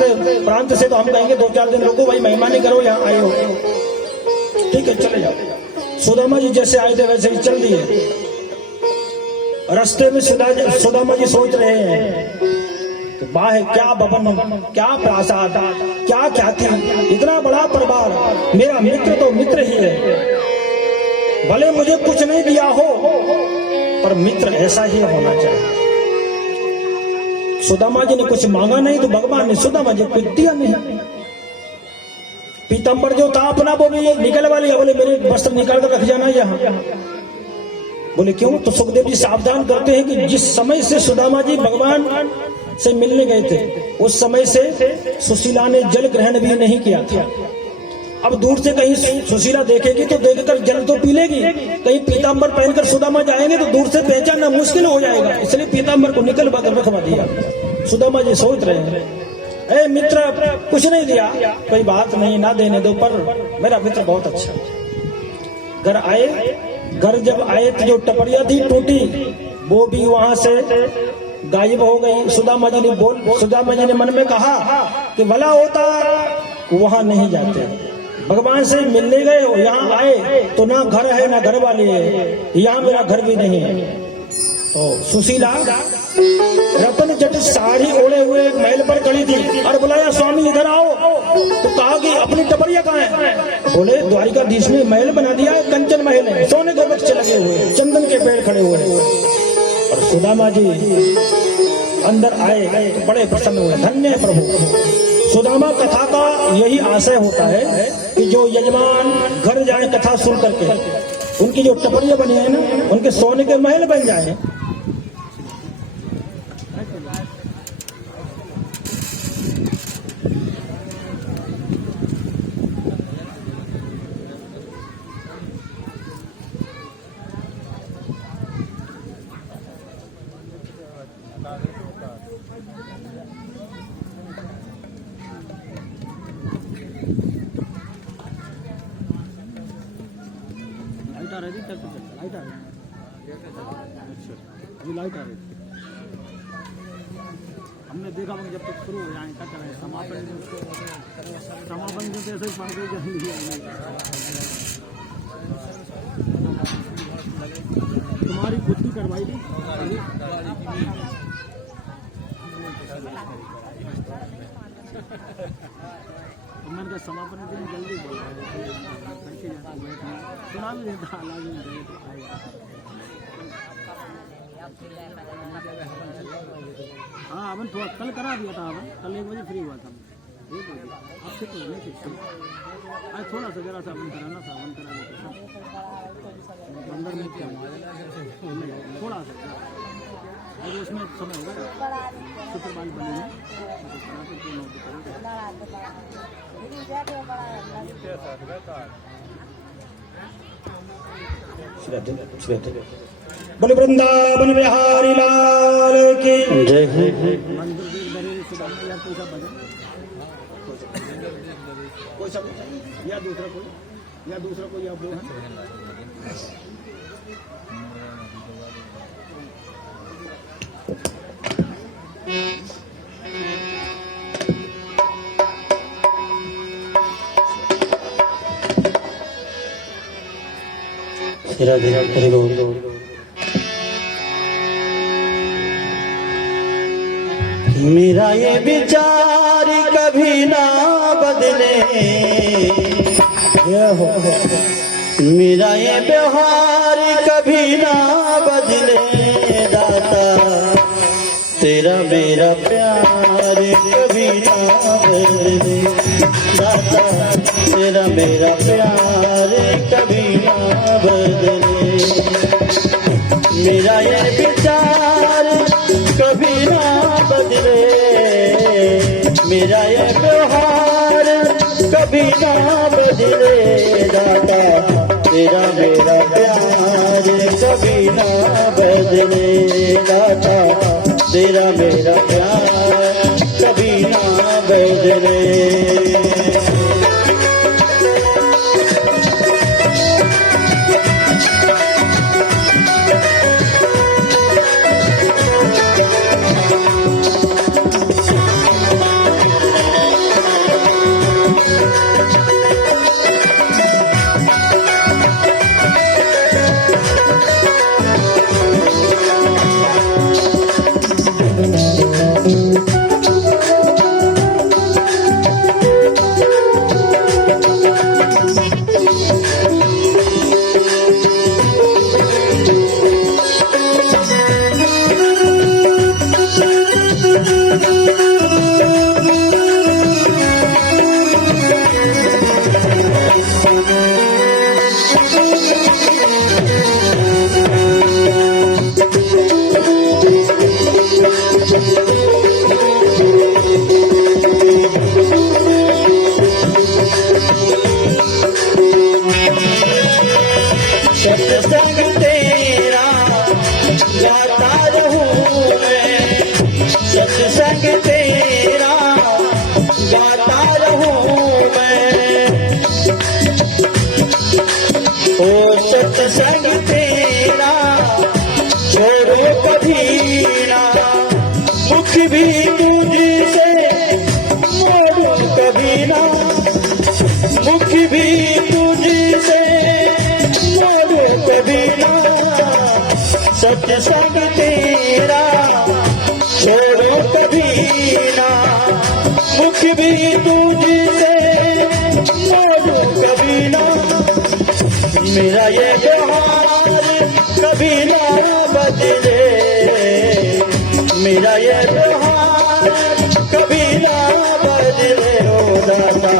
से, तो हम कहेंगे 2-4 दिन रुको भाई, मेहमानी करो, यहाँ आए हो। ठीक है चले जाओ। सुदामा जी जैसे आए थे वैसे ही चल दिए। रास्ते में सुदामा जी सोच रहे हैं, वाह क्या भवन, क्या प्रासाद, क्या ख्याति, इतना बड़ा परिवार, मेरा मित्र तो मित्र ही है। भले मुझे कुछ नहीं दिया हो, पर मित्र ऐसा ही होना चाहिए। सुदामा जी ने कुछ मांगा नहीं तो भगवान ने सुदामा जी को कुछ दिया नहीं। पीतम्बर जो था अपना वो भी निकलवा लिया। बोले मेरे वस्त्र निकाल कर रख जाना यहाँ। बोले क्यों? तो सुखदेव जी सावधान करते हैं कि जिस समय से सुदामा जी भगवान से मिलने गए थे, उस समय से सुशीला ने जल ग्रहण भी नहीं किया था। अब दूर से कहीं सुशीला देखेगी तो देखकर जल तो पी लेगी, कहीं पीताम्बर पहनकर सुदामा जाएंगे तो दूर से पहचानना मुश्किल हो जाएगा, इसलिए पीताम्बर को निकलवा कर रखवा दिया। सुदामा जी सोच रहे हैं, ए मित्र कुछ नहीं दिया, कोई बात नहीं, ना देने दो, पर मेरा मित्र बहुत अच्छा है। घर आए, घर जब आए तो जो टपरिया थी टूटी, वो भी वहां से गायब हो गई। सुदामा जी ने मन में कहा कि भला होता वहां नहीं जाते, भगवान से मिलने गए हो, यहाँ आए तो ना घर है ना घर वाले है, यहाँ मेरा घर भी नहीं है। तो सुशीला रतन जट साड़ी ओढ़े हुए एक महल पर खड़ी थी और बुलाया, स्वामी इधर आओ। तो कहा कि अपनी टपरिया कहाँ है? बोले द्वारिकाधीश ने महल बना दिया है, कंचन महल है, सोने के वृक्ष लगे हुए, चंदन के पेड़ खड़े हुए। और सुदामा जी अंदर आए तो बड़े प्रसन्न हुए, धन्य प्रभु। सुदामा कथा का यही आशय होता है कि जो यजमान घर जाए कथा सुन करके, उनकी जो टपरिया बनी है ना, उनके सोने के महल बन जाए। लाइट आ रही थी, हमने देखा जब तक शुरू हो जाए क्या करें, समापन जो ऐसे ही पढ़ गए। तुम्हारी खुद की करवाई थी, मैंने कहा समापन दिन जल्दी बोल सुना भी देता हाँ अपन थोड़ा कल करा दिया था, अपन कल 1 बजे फ्री हुआ था, 1 बजे आपसे तो नहीं थे। आज थोड़ा सा जरा सा अपन कराना था, अपन करा देते 15 मिनट थोड़ा सा, और उसमें समय होगा शुक्रवार बने बोले वृंदावन बिहारी लाल की जय हो। या दूसरा कोई आप लोग हैं राधे हरि बोल। मेरा ये विचार कभी ना बदले, मेरा ये व्यवहार कभी ना बदले दाता, तेरा मेरा प्यार कभी ना बदले दाता, तेरा मेरा प्यार कभी ना बदले। मेरा ये विचार कभी ना बदले, मेरा ये व्यवहार कभी ना बदले दाता, तेरा मेरा प्यार कभी ना बदले दाता, तेरा मेरा प्यार कभी ना बदले। सत्संग तेरा गाता रहूं मैं, सत्संग तेरा गाता रहूं मैं, ओ सत्संग तेरा छोड़ो कभी ना, मुख भी तुझसे मोड़ो कभी ना, मुख भी तुझसे कभी ना, सत्संग तेरा छोड़ो कभी ना, मुख भी तुझसे मोड़ो कभी ना। मेरा ये व्यवहार कभी ना बदले, मेरा ये व्यवहार कभी ना बदले ओ दाता,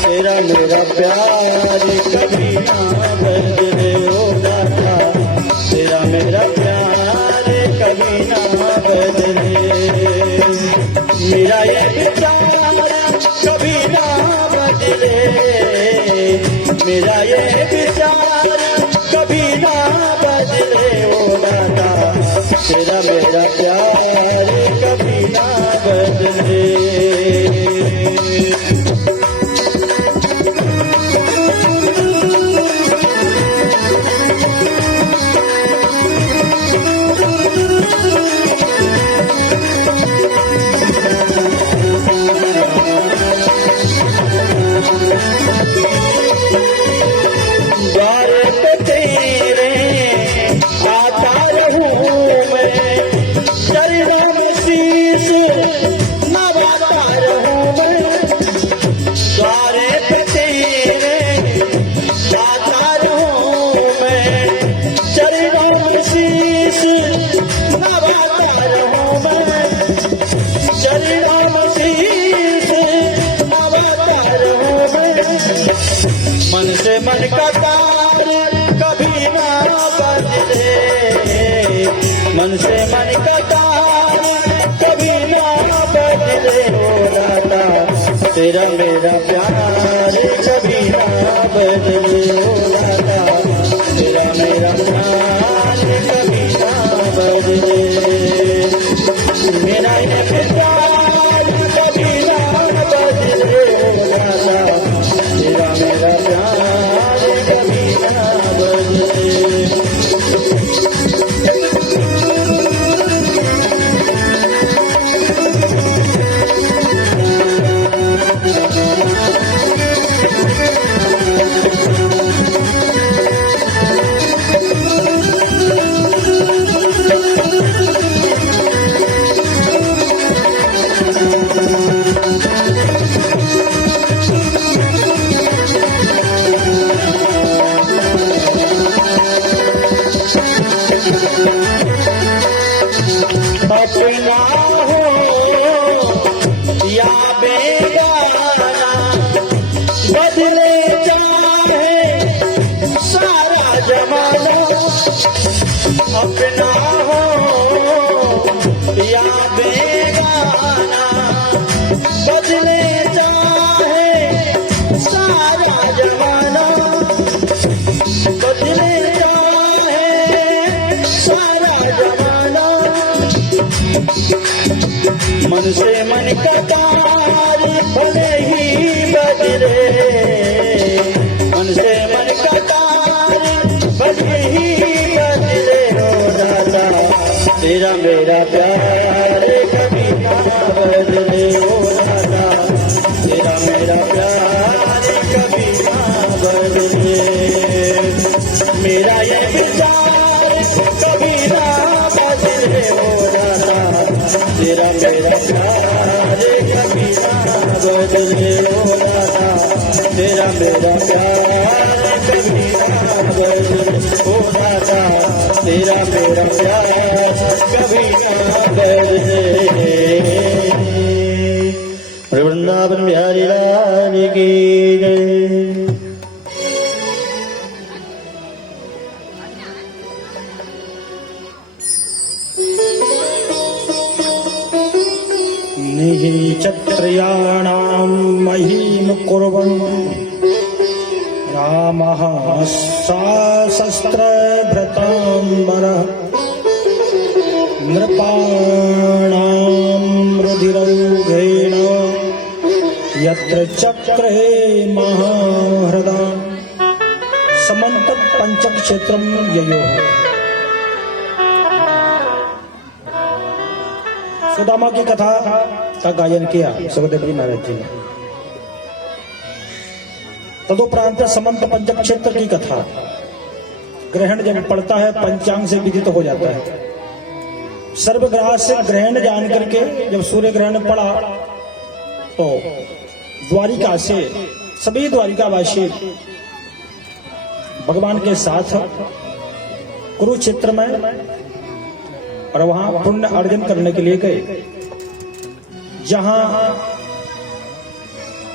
तेरा मेरा प्यार कभी ना बदले ओ दाता, तेरा मेरा प्यार कभी ना बदले। मेरा ये विचार कभी ना बदले, मेरा ये विचार कभी ना बदले ओ दाता, तेरा मेरा प्यार कभी ना बदले। मन से मन का तार कभी ना बदले, मन से मन का तार कभी ना बदले ओ दाता, तेरा मेरा प्यार कभी ना बदले ओ दाता, तेरा मेरा प्यार कभी ना बदले। मेरा ये प्यार कभी ना बदले ओ दाता, तेरा मेरा प्यार कभी ना बदले। बदले चाहे सारा जमाना, अपना हो या बेगाना। बदले चाहे सारा जमाना, बदले चाहे सारा जमाना। मन से मन का तार भले ही बदले, मन से मन का तार भले ही बदले। हो दाता तेरा मेरा प्यार कभी ना बदले। हो दाता तेरा मेरा प्यार कभी ना बदले। मेरा ये विचार कभी ना बदले। हो दाता तेरा मेरा प्यार कभी ना बदले। हो दाता तेरा मेरा प्यार कभी ना बदले। हो दाता तेरा मेरा प्यार कभी ना बदले। वृंदावन बिहारी लाल की जय। निहिचत्रयाणां महीम कुर्वन् रामः सशस्त्रभृताम्बरः नृपाणां रुधिरौघेन यत्र चक्रे महाहृदा समन्त पंचक्षेत्रम ययो। सुदामा की कथा का गायन किया सुखदेव जी महाराज जी ने। तदुपरांत समंत पंचक क्षेत्र की कथा। ग्रहण जब पड़ता है पंचांग से विदित हो जाता है। सर्वग्राह से ग्रहण जान करके जब सूर्य ग्रहण पड़ा तो द्वारिका से सभी द्वारिकावासी भगवान के साथ कुरुक्षेत्र में और वहां पुण्य अर्जन करने के लिए गए, जहां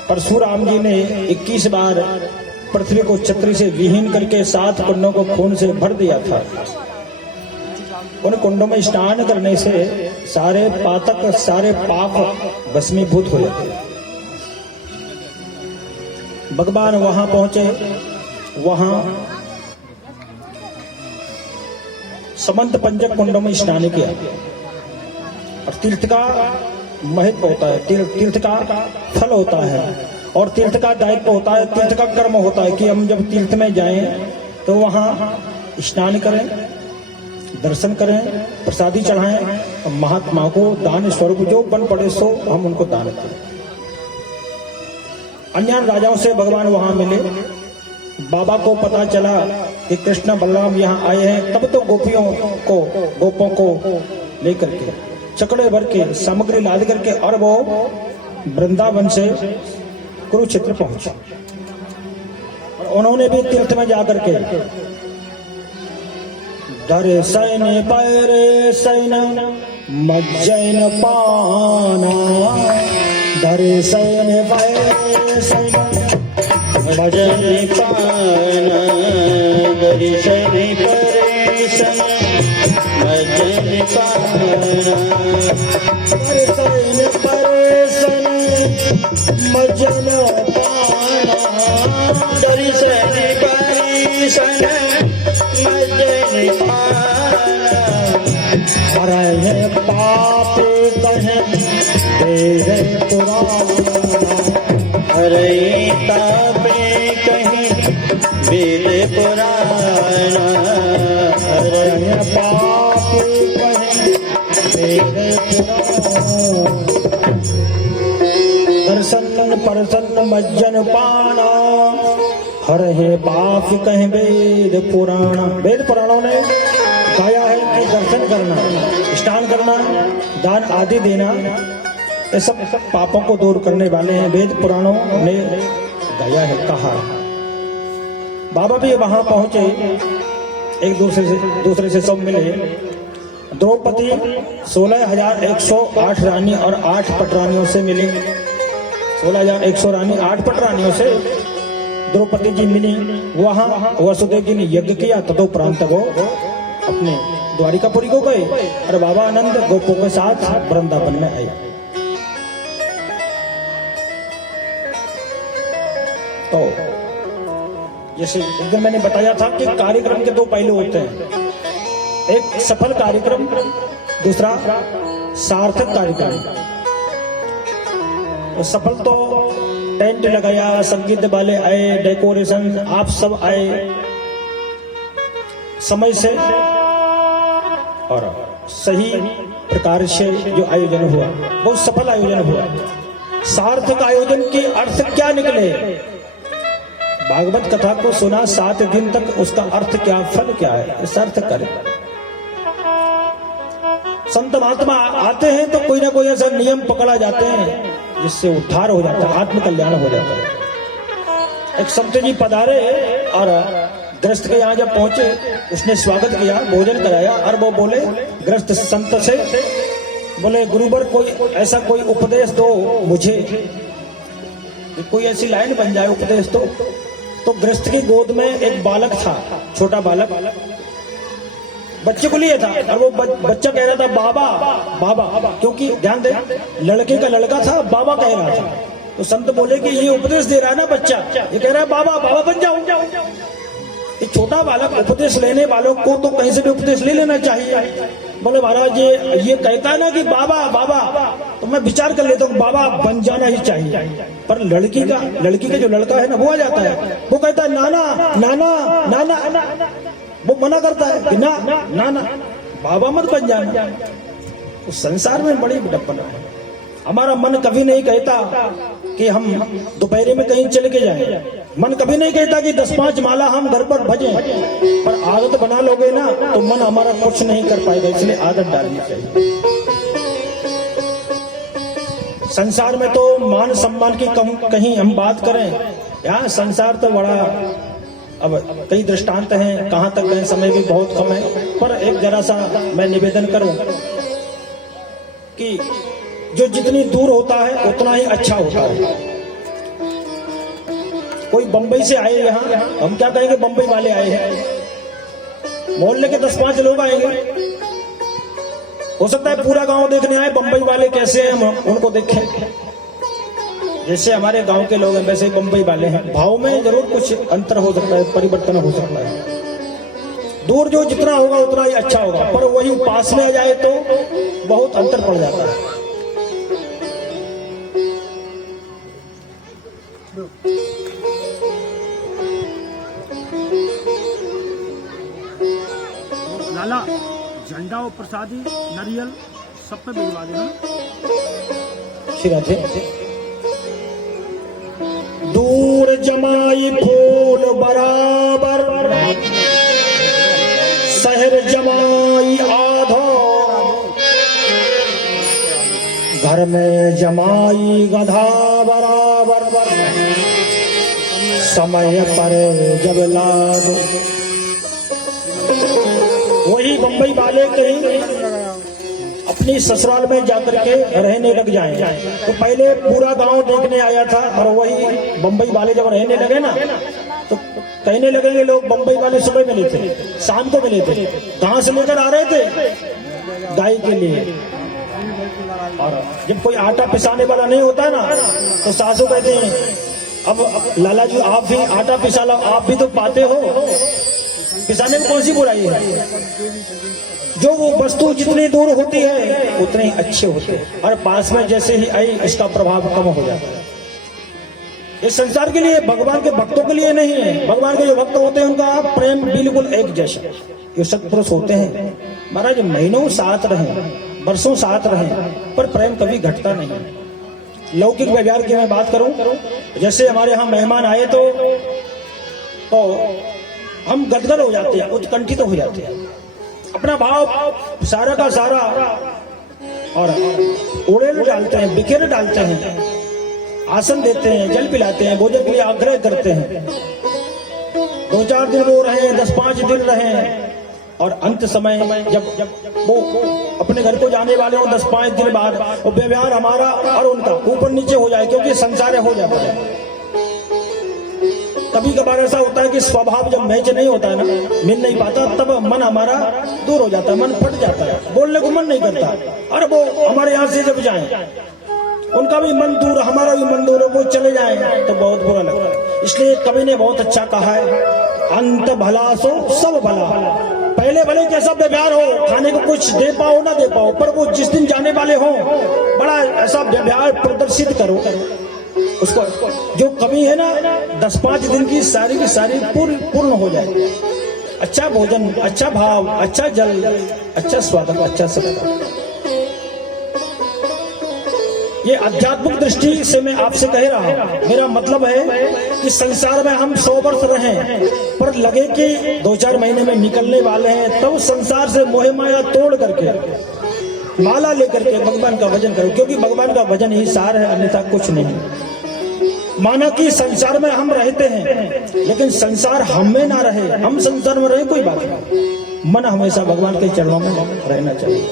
परशुराम जी ने 21 बार पृथ्वी को छत्री से विहीन करके 7 कुंडों को खून से भर दिया था। उन कुंडों में स्नान करने से सारे पातक सारे पाप भस्मीभूत हो जाते। भगवान वहां पहुंचे, वहां समंत पंचक कुंडों में स्नान किया। और तीर्थ का महत्व होता है, तीर्थ का फल होता है और तीर्थ का दायित्व होता है, तीर्थ का कर्म होता है कि हम जब तीर्थ में जाएं तो वहां स्नान करें, दर्शन करें, प्रसादी चढ़ाएं और महात्मा को दान स्वरूप जो बन पड़े सो हम उनको दान करें। अन्य राजाओं से भगवान वहां मिले। बाबा को पता चला कि कृष्ण बलराम यहाँ आए हैं, तब तो गोपों को लेकर के चकड़े भर के सामग्री लाद करके और वो वृंदावन से कुरुक्षेत्र पहुंचे। और उन्होंने भी तीर्थ में जाकर के धरे सैन पैरे सैन मज्जैन पाना, धरे सैन पैरे सैन मज्जैन पाना, धरे सैन पैरे सैन मज्जैन पाना। सैन पैरे मज्जैन पाना, धरे सैन पैरे सैन मज्जैन पाना। हरे पाप कहे वेद पुराना, हरे तापे कहीं वेद पुराना। हरे पाप कहे वेद पुराना। दर्शन परसन मज्जन पाना, हरे पाप कहे वेद पुराना। वेद पुराणों ने गाया है कि दर्शन करना, स्नान करना, दान आदि देना, ये सब पापों को दूर करने वाले हैं। वेद पुराणों ने गाया है, कहा है। बाबा भी वहां पहुंचे, एक दूसरे से सब मिले। द्रौपदी 16,108 रानी और 8 पटरानियों से मिली। 16,100 रानी 8 पटरानियों से द्रौपदी जी मिली, वहां वसुदेव जी ने यज्ञ किया, तदोपरांत वो अपने द्वारिकापुरी को गए और बाबा आनंद गोपों के साथ वृंदावन में आए। तो जैसे एक दिन मैंने बताया था कि कार्यक्रम के दो पहलू होते हैं, एक सफल कार्यक्रम, दूसरा सार्थक कार्यक्रम। तो सफल तो टेंट लगाया, संगीत वाले आए, डेकोरेशन, आप सब आए समय से और सही प्रकार से जो आयोजन हुआ बहुत सफल आयोजन हुआ। सार्थक आयोजन के अर्थ क्या निकले? भागवत कथा को सुना 7 दिन तक, उसका अर्थ क्या, फल क्या है, सार्थक कार्य। संत महात्मा आते हैं तो कोई ना कोई ऐसा नियम पकड़ा जाते हैं जिससे उद्धार हो जाता है, आत्मकल्याण हो जाता है। एक संत जी पधारे और गृहस्थ के यहाँ जब पहुंचे, उसने स्वागत किया, भोजन कराया और वो बोले गृहस्थ संत से, बोले गुरुवर कोई ऐसा कोई उपदेश दो मुझे, कोई ऐसी लाइन बन जाए उपदेश दो। तो गृहस्थ की गोद में एक बालक था, छोटा बालक, बच्चे को लिए था और वो बच्चा कह रहा था बाबा बाबा, क्योंकि ध्यान दे लड़के का लड़का था, बाबा कह रहा था। तो संत बोले कि ये उपदेश दे रहा है ना बच्चा, ये कह रहा है बाबा बाबा बन जाओ। ये छोटा बालक उपदेश लेने वालों को तो कहीं से भी उपदेश ले लेना चाहिए। बोले महाराज ये कहता है ना कि बाबा बाबा, तो मैं विचार कर लेता हूँ बाबा बन जाना ही चाहिए, पर लड़की का जो लड़का है ना वो आ जाता है, वो कहता है नाना नाना नाना, वो मना करता है कि ना बाबा मत बन जाना। उस संसार में बड़ी विडंबना है। हमारा मन कभी नहीं कहता कि हम दोपहर में कहीं चले के जाएं, मन कभी नहीं कहता कि 10-5 माला हम घर पर भजें, पर आदत बना लोगे ना तो मन हमारा कुछ नहीं कर पाएगा, इसलिए आदत डालनी चाहिए। संसार में तो मान सम्मान की कहीं हम बात करें, यहाँ संसार तो बड़ा, अब कई दृष्टांत हैं, कहां तक गए समय भी बहुत कम है, पर एक जरा सा मैं निवेदन करूं कि जो जितनी दूर होता है उतना ही अच्छा होता है। कोई बंबई से आए यहाँ, हम क्या कहेंगे बंबई वाले आए हैं, मोहल्ले के 10-5 लोग आएंगे, हो सकता है पूरा गांव देखने आए बंबई वाले कैसे हैं, हम उनको देखें। जैसे हमारे गांव के लोग हैं वैसे बंबई वाले हैं, भाव में जरूर कुछ अंतर हो सकता है, परिवर्तन हो सकता है। दूर जो जितना होगा उतना ही अच्छा होगा, पर वही पास में आ जाए तो बहुत अंतर पड़ जाता है। लाला झंडा और प्रसादी नारियल सब पे भिजवा देना। दूर जमाई फूल बराबर, शहर जमाई आधो, घर में जमाई गधा बराबर, समय पर जब लाद। वही बंबई वाले कहीं अपनी ससुराल में जाकर के रहने लग जाएं, तो पहले पूरा गांव देखने आया था, और वही बंबई वाले जब रहने लगे ना तो कहने लगेंगे लोग बंबई वाले सुबह मिले थे, शाम को मिले थे, घास लेकर आ रहे थे गाय के लिए। और जब कोई आटा पिसाने वाला नहीं होता ना तो सासू कहते हैं अब लाला जी आप भी आटा पिसा लो, आप भी तो पाते हो, पिसाने में कौन सी बुराई है। जो वो वस्तु जितनी दूर होती है उतने ही अच्छे होते हैं, और पास में जैसे ही आई इसका प्रभाव कम हो जाता है। इस संसार के लिए, भगवान के भक्तों के लिए नहीं है। भगवान के जो भक्त होते हैं उनका प्रेम बिल्कुल एक जैसा। जो सत्पुरुष होते हैं महाराज महीनों साथ रहें, वर्षों साथ रहें, पर प्रेम कभी घटता नहीं। लौकिक व्यवहार की मैं बात करूं, जैसे हमारे यहाँ मेहमान आए तो हम गदगद हो जाते हैं, उत्कंठित हो जाते हैं, अपना भाव सारा का सारा और उड़ेल डालते हैं, बिखेर डालते हैं, आसन देते हैं, जल पिलाते हैं, भोजन के लिए आग्रह करते हैं। 2-4 दिन वो रहे, 10-5 दिन रहे, और अंत समय जब वो अपने घर को जाने वाले हो 10-5 दिन बाद, वो व्यवहार हमारा और उनका ऊपर नीचे हो जाए, क्योंकि संसार हो जाता है। कभी कभार ऐसा होता है कि स्वभाव जब मैच नहीं होता है ना, मिल नहीं पाता, तब मन हमारा दूर हो जाता है, मन फट जाता है, बोलने को मन नहीं करता। और वो हमारे यहाँ से जब जाए, उनका भी मन दूर, हमारा भी मन दूर, वो चले जाए तो बहुत बुरा लगता है। इसलिए कवि ने बहुत अच्छा कहा है, अंत भला सो सब भला। पहले भले कैसा व्यवहार हो, खाने को कुछ दे पाओ ना दे पाओ, पर वो जिस दिन जाने वाले हो बड़ा ऐसा व्यवहार प्रदर्शित करो उसको। जो कमी है ना 10-5 दिन की सारी पूर्ण हो जाए। अच्छा भोजन, अच्छा भाव, अच्छा जल, अच्छा स्वाद, अच्छा सब। ये आध्यात्मिक दृष्टि से मैं आपसे कह रहा हूं। मेरा मतलब है कि संसार में हम 100 वर्ष रहें, पर लगे कि 2-4 महीने में निकलने वाले हैं, तब संसार से मोह माया तोड़ करके माला लेकर के भगवान का भजन करो, क्योंकि भगवान का भजन ही सार है, अन्यथा कुछ नहीं। माना कि संसार में हम रहते हैं, लेकिन संसार हम में ना रहे, हम संसार में रहे कोई बात नहीं, मन हमेशा भगवान के चरणों में रहना चाहिए।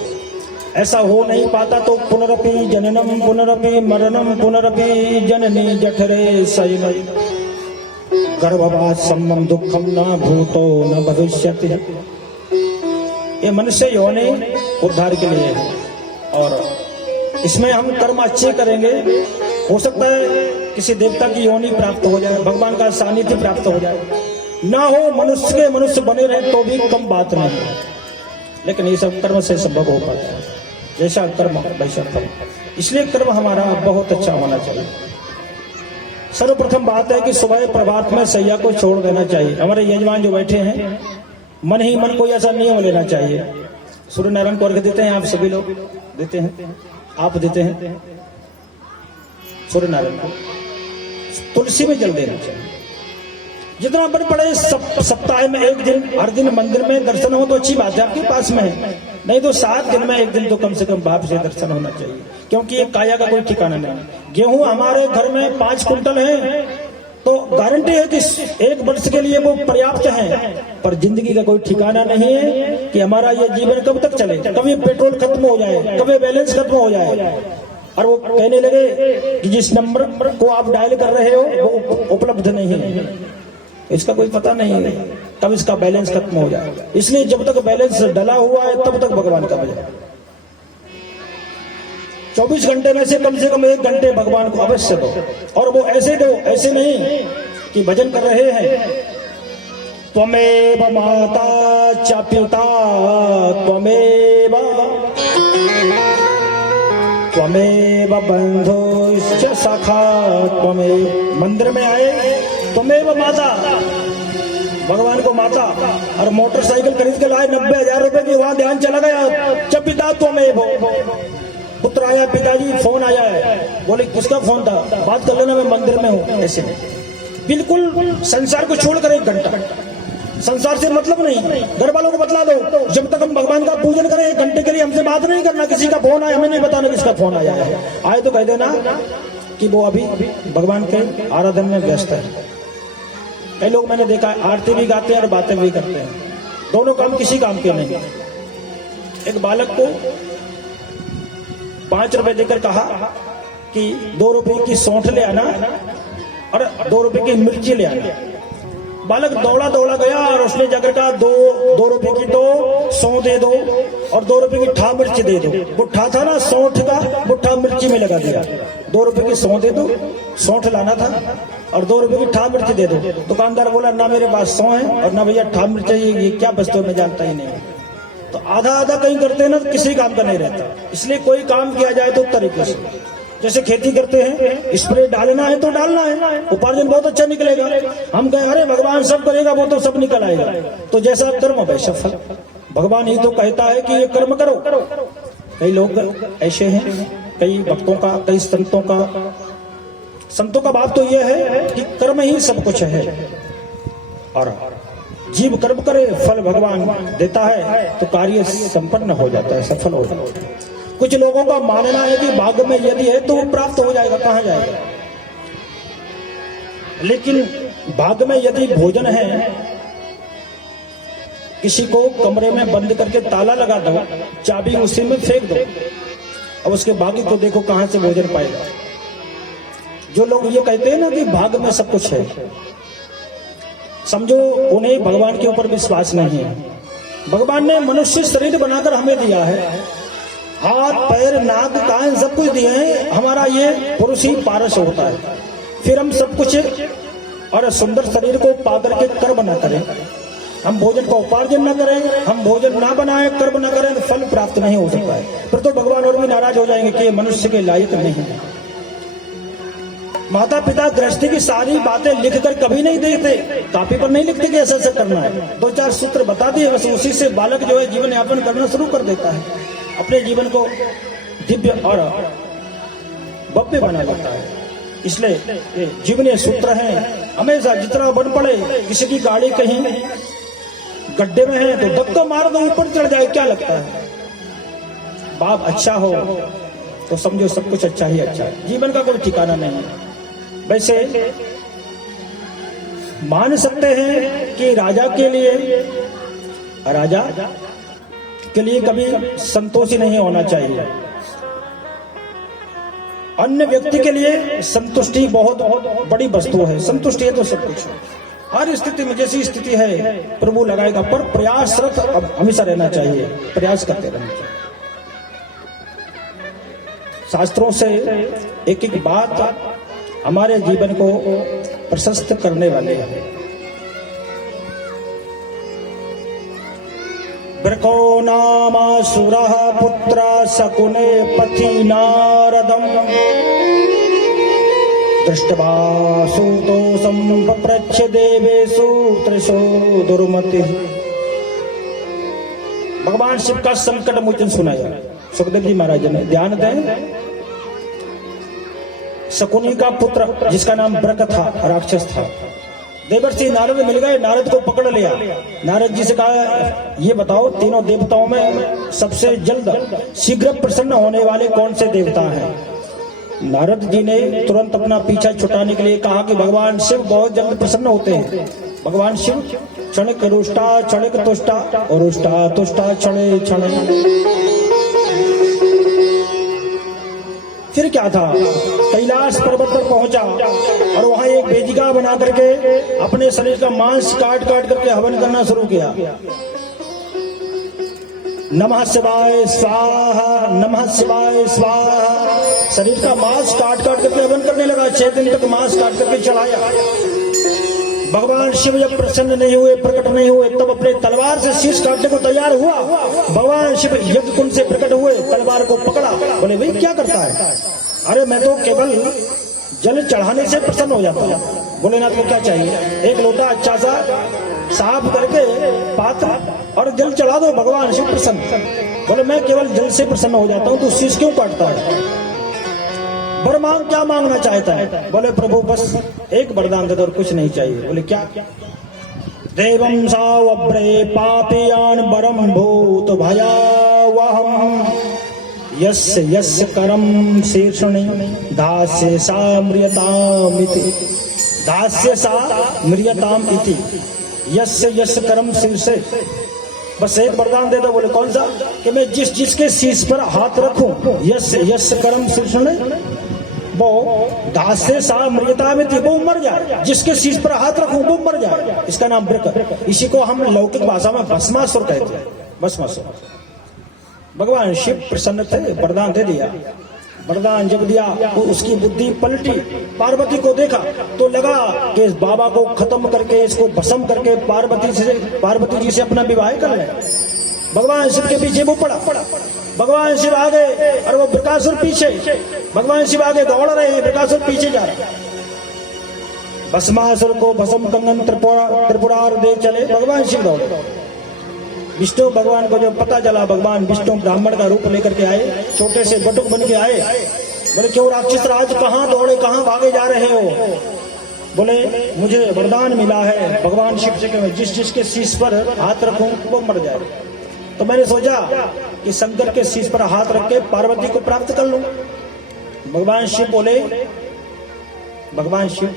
ऐसा हो नहीं पाता तो पुनरपि जननम पुनरपि मरणम पुनरपि जननी जठरे शयनम गर्भवास सम्मम दुखम न भूतो न भविष्यति। ये मनुष्य योनि उद्धार के लिए है, और इसमें हम कर्म अच्छे करेंगे, हो सकता है किसी देवता की योनि प्राप्त हो जाए, भगवान का सानिध्य प्राप्त हो जाए, ना हो मनुष्य के मनुष्य बने रहे तो भी कम बात नहीं है, लेकिन ये सब कर्म से संभव हो पाता है। जैसा कर्म वैसा फल, इसलिए कर्म हमारा बहुत अच्छा होना चाहिए। सर्वप्रथम बात है कि सुबह प्रभात में सैया को छोड़ देना चाहिए। हमारे यजमान जो बैठे हैं, मन ही मन कोई ऐसा नियम लेना चाहिए। सूर्य नारायण को अर्घ्य देते हैं, आप सभी लोग देते हैं, आप देते हैं सूर्य नारायण को, तुलसी में जल देना चाहिए। जितना बड़े सप्ताह में एक दिन, हर दिन मंदिर में दर्शन हो तो अच्छी बात है, आपके पास में है, नहीं तो 7 दिन में एक दिन तो कम से कम बाप से दर्शन होना चाहिए, क्योंकि ये काया का कोई ठिकाना नहीं। गेहूं हमारे घर में 5 कुंटल है तो गारंटी है कि 1 वर्ष के लिए वो पर्याप्त है, पर जिंदगी का कोई ठिकाना नहीं है कि हमारा ये जीवन कब तक चले, कभी पेट्रोल खत्म हो जाए, कभी बैलेंस खत्म हो जाए, और वो कहने लगे कि जिस नंबर को आप डायल कर रहे हो वो उपलब्ध नहीं है, इसका कोई पता नहीं है, तब इसका बैलेंस खत्म हो जाएगा। इसलिए जब तक बैलेंस डला हुआ है तब तक भगवान का भजन। 24 घंटे में से कम 1 घंटे भगवान को अवश्य दो, और वो ऐसे दो, ऐसे नहीं कि भजन कर रहे हैं त्वमेव माता च पिता त्वमेव बंधुश्च सखा त्वमेव। मंदिर में आए त्वमेव माता, भगवान को माता, और मोटरसाइकिल खरीद के लाए 90,000 रुपए की, वहां ध्यान चला गया च पिता त्वमेव। पुत्र आया, पिताजी फोन आया है, बोले किसका फोन था, बात कर लेना, मैं मंदिर में हूँ। ऐसे नहीं, बिल्कुल संसार को छोड़कर 1 घंटा, संसार से मतलब नहीं। घर वालों को बतला दो, जब तक हम भगवान का पूजन करें 1 घंटे के लिए हमसे बात नहीं करना। किसी का फोन आया, हमें नहीं बताना किसका फोन आया है, आए तो कह देना कि वो अभी भगवान के आराधन में व्यस्त है। कई लोग मैंने देखा है आरती भी गाते हैं और बातें भी करते हैं, दोनों काम किसी काम के नहीं। एक बालक को 5 रुपए देकर कहा कि 2 रुपए की सौंठ ले आना और 2 रुपए की मिर्ची ले आना। बालक दौड़ा गया और उसने जाकर कहा 2 रुपए की तो सौंठ दे दो और 2 रुपए की ठा मिर्ची दे दो। वो ठा था ना सौंठ का, वो ठा मिर्ची में लगा दिया। 2 रुपए की सौंठ दे दो, सौंठ लाना था, और 2 रुपए की ठा मिर्ची दे दो। दुकानदार बोला ना मेरे पास 100 है और ना भैया ठा मिर्च चाहिए, ये क्या बचते हो मैं जानता ही नहीं। तो आधा कहीं करते हैं ना, किसी काम का नहीं रहता। इसलिए कोई काम किया जाए तो तरीके से, जैसे खेती करते हैं, स्प्रे डालना है तो डालना है, उपार्जन बहुत अच्छा निकलेगा। हम कहें अरे भगवान सब करेगा, वो तो सब निकल आएगा। तो जैसा कर्म वैसा फल, भगवान ही तो कहता है कि ये कर्म करो। कई लोग ऐसे हैं, कई भक्तों का, कई संतों का भाव तो यह है कि कर्म ही सब कुछ है, और जीव कर्म करे फल भगवान देता है तो कार्य संपन्न हो जाता है, सफल हो जाता है। कुछ लोगों का मानना है कि भाग्य में यदि है तो वो प्राप्त हो जाएगा, कहां जाएगा। लेकिन भाग्य में यदि भोजन है, किसी को कमरे में बंद करके ताला लगा दो, चाबी उसी में फेंक दो, अब उसके भाग्य को देखो कहां से भोजन पाएगा। जो लोग ये कहते हैं ना कि भाग्य में सब कुछ है, समझो उन्हें भगवान के ऊपर विश्वास नहीं है। भगवान ने मनुष्य शरीर बनाकर हमें दिया है, हाथ पैर नाक कान सब कुछ दिए हैं, हमारा ये पुरुष ही पारस होता है। फिर हम सब कुछ और सुंदर शरीर को पाकर के कर्म न करें, हम भोजन का उपार्जन न करें, हम भोजन ना बनाए कर्म न करें, तो फल प्राप्त नहीं हो सकता है। फिर तो भगवान और भी नाराज हो जाएंगे कि ये मनुष्य के लायक नहीं है। माता पिता गृहस्थी की सारी बातें लिखकर कभी नहीं देते, कॉपी पर नहीं लिखते कि ऐसा ऐसा करना है, 2-4 सूत्र बता दिए बस, उसी से बालक जो है जीवन यापन करना शुरू कर देता है, अपने जीवन को दिव्य और भव्य बना लेता है। इसलिए ये जीवनीय सूत्र हैं, हमेशा जितना बन पड़े, किसी की गाड़ी कहीं गड्ढे में है तो धक्का मार दो, ऊपर चढ़ जाए, क्या लगता है। बाप अच्छा हो तो समझो सब कुछ अच्छा ही अच्छा है, जीवन का कोई ठिकाना नहीं है। वैसे मान सकते हैं कि राजा के लिए कभी संतोषी नहीं होना चाहिए। अन्य व्यक्ति के लिए संतुष्टि बहुत बड़ी वस्तु है, संतुष्टि है तो सब कुछ है। हर स्थिति में जैसी स्थिति है प्रभु लगाएगा, पर प्रयासरत हमेशा रहना चाहिए, प्रयास करते रहना चाहिए। शास्त्रों से एक एक बात हमारे जीवन को प्रशस्त करने वाले हैं। ब्रको नामासुरः पुत्र शकुने पति नारदम् दृष्ट्वा सूतोषं पप्रच्छ देवेषु त्रिषु दुर्मतिः। भगवान शिव का संकट मोचन सुनाया सुखदेव जी महाराज ने। ध्यान दें, शकुनी का पुत्र जिसका नाम ब्रक था, राक्षस था, देवर्षि नारद मिल गए, नारद को पकड़ लिया। नारद जी से कहा ये बताओ तीनों देवताओं में सबसे जल्द शीघ्र प्रसन्न होने वाले कौन से देवता हैं। नारद जी ने तुरंत अपना पीछा छुटाने के लिए कहा कि भगवान शिव बहुत जल्द प्रसन्न होते हैं। भगवान शिव क्षणिक रुष्टा क्षणिक तुष्टा और रुष्टा तुष्टा क्षणे क्षणे। फिर क्या था, कैलाश पर्वत पर पहुंचा और वहां एक वेदिका बना करके अपने शरीर का मांस काट काट करके हवन करना शुरू किया। नमः शिवाय स्वाहा, नमः शिवाय स्वाहा। शरीर का मांस काट काट करके हवन करने लगा। 6 दिन तक मांस काट करके चढ़ाया। भगवान शिव जब प्रसन्न नहीं हुए, प्रकट नहीं हुए, तब अपने तलवार से शीश काटने को तैयार हुआ। भगवान शिव यज्ञ कुंड से प्रकट हुए, तलवार को पकड़ा। बोले भाई क्या करता है? अरे मैं तो केवल जल चढ़ाने से प्रसन्न हो जाता हूँ। भोलेनाथ को क्या चाहिए? एक लोटा अच्छा सा साफ करके पात्र और जल चढ़ा दो, भगवान शिव प्रसन्न। बोले मैं केवल जल से प्रसन्न हो जाता हूँ, तो शीश क्यों काटता है? वरदान क्या मांगना चाहता है? बोले प्रभु बस एक वरदान दे दो और कुछ नहीं चाहिए। बोले क्या? देवं सावब्रे पापियान वरम भूत भयावहम् यस्य यस्य करम शीर्षणि दास्य सा म्रियताम इति। दास्य सा म्रियताम इति यस्य यस्य करम शीर्षे। बस एक वरदान दे दो। बोले कौन सा? कि मैं जिस जिसके शीश पर हाथ रखूं, यस्य यस्य करम शीर्षणे, वो दास्य सा मृगता में थी, वो मर जाए। जिसके शीश पर हाथ रखूं वो मर जाए। इसका नाम ब्रक। इसी को हम लौकिक भाषा में भस्मासुर कहते हैं। भस्मासुर। भगवान शिव प्रसन्न थे, वरदान दे दिया। वरदान जब दिया तो उसकी बुद्धि पलटी। पार्वती को देखा तो लगा कि इस बाबा को खत्म करके, इसको भस्म करके पार्वती जी से अपना विवाह कर ले। भगवान शिव के पीछे वो पड़ा। भगवान शिव आगे और वो बृकासुर पीछे। भगवान शिव आगे दौड़ रहे हैं, बृकासुर पीछे जा रहे हैं। भस्मासुर को भस्म कंगन त्रिपुरार दे चले, भगवान शिव दौड़े। विष्णु भगवान को जब पता चला, भगवान विष्णु ब्राह्मण का रूप लेकर के आए, छोटे से बटुक बन के आए। बोले क्यों राक्षस राज, कहाँ दौड़े, कहाँ भागे जा रहे हो? बोले मुझे वरदान मिला है भगवान शिव से कि मैं जिस जिसके शीश पर हाथ रखूं वो मर जाए। तो मैंने सोचा कि शंकर के शीश पर हाथ रख के पार्वती को प्राप्त कर लूं। भगवान शिव बोले, भगवान शिव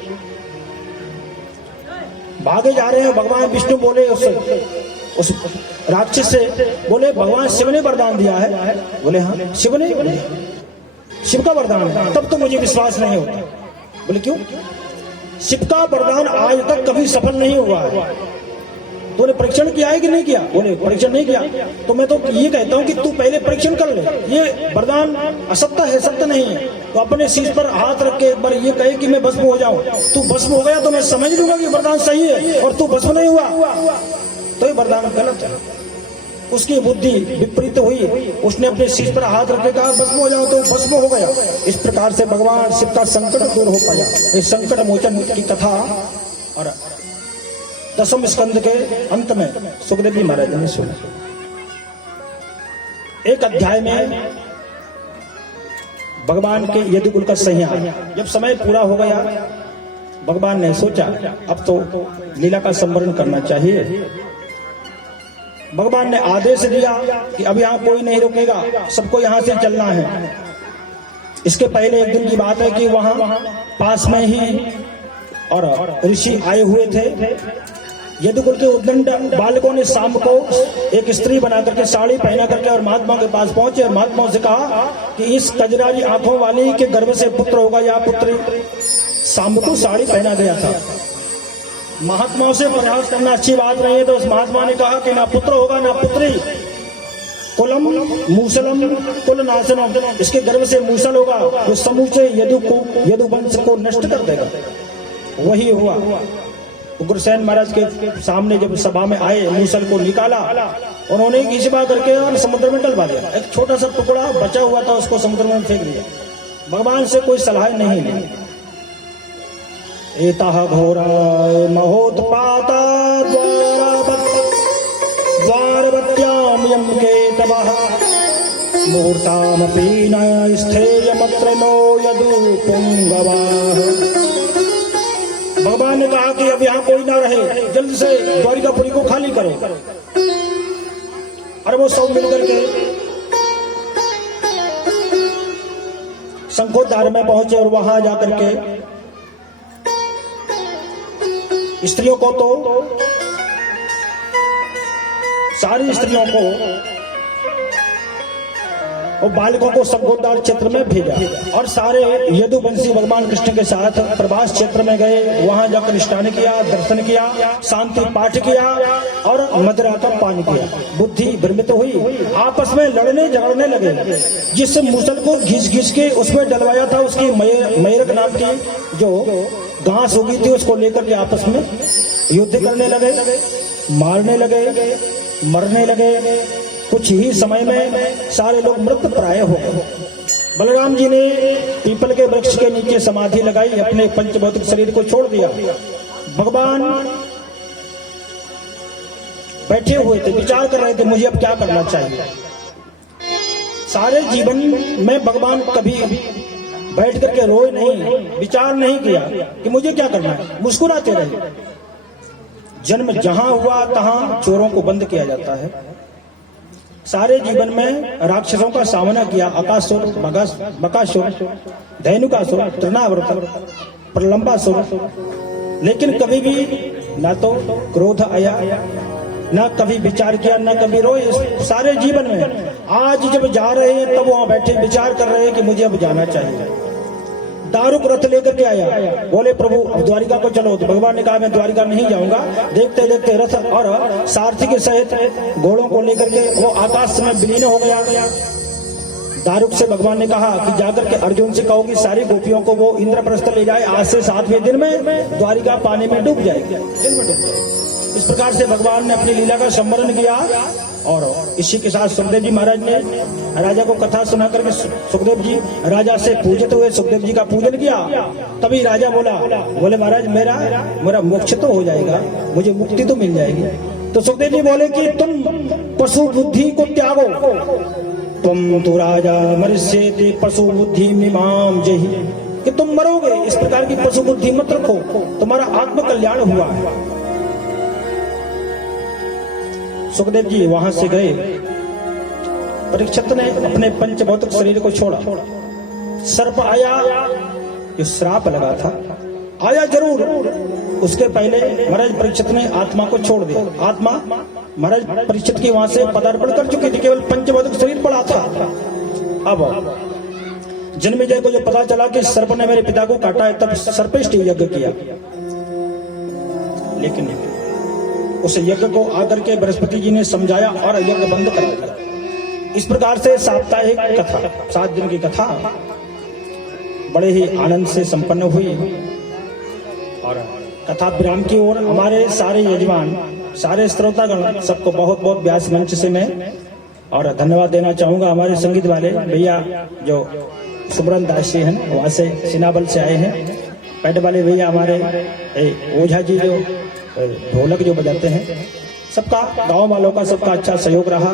भागे जा रहे हैं। भगवान विष्णु बोले उस राक्षस से, बोले भगवान शिव ने वरदान दिया है। बोले हाँ शिव ने, शिव का वरदान है। तब तो मुझे विश्वास नहीं होता। बोले क्यों? शिव का वरदान आज तक कभी सफल नहीं हुआ है। तूने परीक्षण किया है कि नहीं किया? बोले परीक्षण नहीं किया। तो मैं तो ये कहता हूँ कि तू पहले परीक्षण कर ले। ये वरदान असत्य है, सत्य नहीं है। तो अपने शीश पर हाथ रख के एक बार ये कहे कि मैं भस्म हो जाऊं। तू भस्म हो गया तो मैं समझ लूंगा कि वरदान सही है, और तू भस्म नहीं हुआ तो ये वरदान गलत है। उसकी बुद्धि विपरीत हुई, उसने अपने शीश पर हाथ रख के कहा भस्म हो जाओ, तो भस्म हो गया। इस प्रकार से भगवान शिव का संकट दूर हो पाया। इस संकट मोचन की कथा और 10वें स्कंद के अंत में सुखदेव जी महाराज ने सुना। एक अध्याय में भगवान के यदुकुल का संहार, जब समय पूरा हो गया, भगवान ने सोचा अब तो लीला का संवरण करना चाहिए। भगवान ने आदेश दिया कि अब यहाँ कोई नहीं रुकेगा, सबको यहाँ से चलना है। इसके पहले एक दिन की बात है कि वहां पास में ही और ऋषि आए हुए थे। यदुकुल के उद्दंड बालकों ने शाम को एक स्त्री बना करके साड़ी पहना करके और महात्मा के पास पहुंचे और महात्माओं से कहा कि इस कजरारी आंखों वाली के गर्भ से पुत्र होगा या पुत्री। शाम को साड़ी पहना गया था। महात्माओं से प्रयास करना अच्छी बात नहीं है, तो उस महात्मा ने कहा कि ना पुत्र होगा ना पुत्री, कुलम मूसलम कुल नाशनम, इसके गर्भ से मूसल होगा जो समूचे यदुवंश को नष्ट कर देगा। वही हुआ। उग्रसेन महाराज के सामने जब सभा में आए, मूसल को निकाला, उन्होंने घिसवा करके और समुद्र में डलवा दिया। एक छोटा सा टुकड़ा बचा हुआ था, उसको समुद्र में फेंक दिया। भगवान से कोई सलाह नहीं ली। एताः घोरा महोत्पाता द्वारवत्यां यं केतवः मुहूर्तामपि न स्थेयमत्र नो यदुपुंगवाः। भगवान ने कहा कि अब यहाँ कोई ना रहे, जल्द से द्वारिकापुरी को खाली करो। और वो सब मिलकर के शंखोद्वार में पहुंचे और वहां जाकर के स्त्रियों को, तो सारी स्त्रियों को और बालकों को शंखोद्वार क्षेत्र में भेजा और सारे यदुवंशी भगवान कृष्ण के साथ प्रभास क्षेत्र में गए। वहां जाकर स्नान किया, दर्शन किया, शांति पाठ किया और मदिरा का पान किया। बुद्धि भ्रमित हुई, आपस में लड़ने झगड़ने लगे। जिस मुसल को घिस घिस के उसमें डलवाया था, उसकी मैरक नाम की जो घास उगी थी, उसको लेकर के आपस में युद्ध करने लगे, मारने लगे, मरने लगे। कुछ ही समय में सारे लोग मृत प्राय हो गए। बलराम जी ने पीपल के वृक्ष के नीचे समाधि लगाई, अपने पंचभौतिक शरीर को छोड़ दिया। भगवान बैठे हुए थे, विचार कर रहे थे मुझे अब क्या करना चाहिए। सारे जीवन में भगवान कभी बैठ करके रोए नहीं, विचार नहीं किया कि मुझे क्या करना है, मुस्कुराते रहे। जन्म जहां हुआ तहां चोरों को बंद किया जाता है। सारे जीवन में राक्षसों का सामना किया, अकासुर, बकासुर, धैनुकासुर, तृणावर्त, प्रलंबासुर, लेकिन कभी भी ना तो क्रोध आया, ना कभी विचार किया, ना कभी रोए। सारे जीवन में आज जब जा रहे हैं तब वहां बैठे विचार कर रहे हैं कि मुझे अब जाना चाहिए। दारुक रथ लेकर के आया, बोले प्रभु अब द्वारिका को चलो। तो भगवान ने कहा मैं द्वारिका नहीं जाऊंगा। देखते देखते रथ और सारथी के सहित घोड़ों को लेकर के वो आकाश में विलीन हो गया। दारुक से भगवान ने कहा कि जाकर के अर्जुन से कहो कि सारी गोपियों को वो इंद्रप्रस्थ ले जाए, आज से 7वें दिन में द्वारिका पानी में डूब जाएगी। इस प्रकार से भगवान ने अपनी लीला का संवरण किया। और इसी के साथ सुखदेव जी महाराज ने राजा को कथा सुना करके सुखदेव जी राजा से पूजित हुए, सुखदेव जी का पूजन किया। तभी राजा बोले महाराज मेरा मोक्ष तो हो जाएगा, मुझे मुक्ति तो मिल जाएगी। तो सुखदेव जी बोले कि तुम पशु बुद्धि को त्यागो, तुम तो राजा मरिष्येति पशु बुद्धि मिमाम जहि, कि तुम मरोगे, इस प्रकार की पशु बुद्धि मत रखो, तुम्हारा आत्म कल्याण हुआ। सुखदेव जी वहां से गए। परीक्षित ने अपने पंचभौतिक शरीर को छोड़ा। सर्प आया, जो श्राप लगा था, आया जरूर। उसके पहले महाराज परीक्षित ने आत्मा को छोड़ दिया। आत्मा महाराज परीक्षित की वहां से पदार्पण कर चुकी थी, केवल पंचभौतिक शरीर पड़ा था। अब जन्मेजय को जब पता चला कि सर्प ने मेरे पिता को काटा है, तब सर्पेष्टि यज्ञ किया, लेकिन उस यज्ञ को आकर के बृहस्पति जी ने समझाया और यज्ञ बंद करा दिया। इस प्रकार से साप्ताहिक कथा, 7 दिन की कथा बड़े ही आनंद से संपन्न हुई। और कथा विराम की ओर हमारे सारे यजमान, सारे श्रोतागण, सबको बहुत बहुत व्यास मंच से मैं और धन्यवाद देना चाहूंगा। हमारे संगीत वाले भैया जो सुब्रन दास जी हैं, वहां से सिनाबल से आए हैं। पैड वाले भैया हमारे ओझा जी जो ढोलक जो बजाते हैं, सबका, गांव वालों का सबका अच्छा सहयोग रहा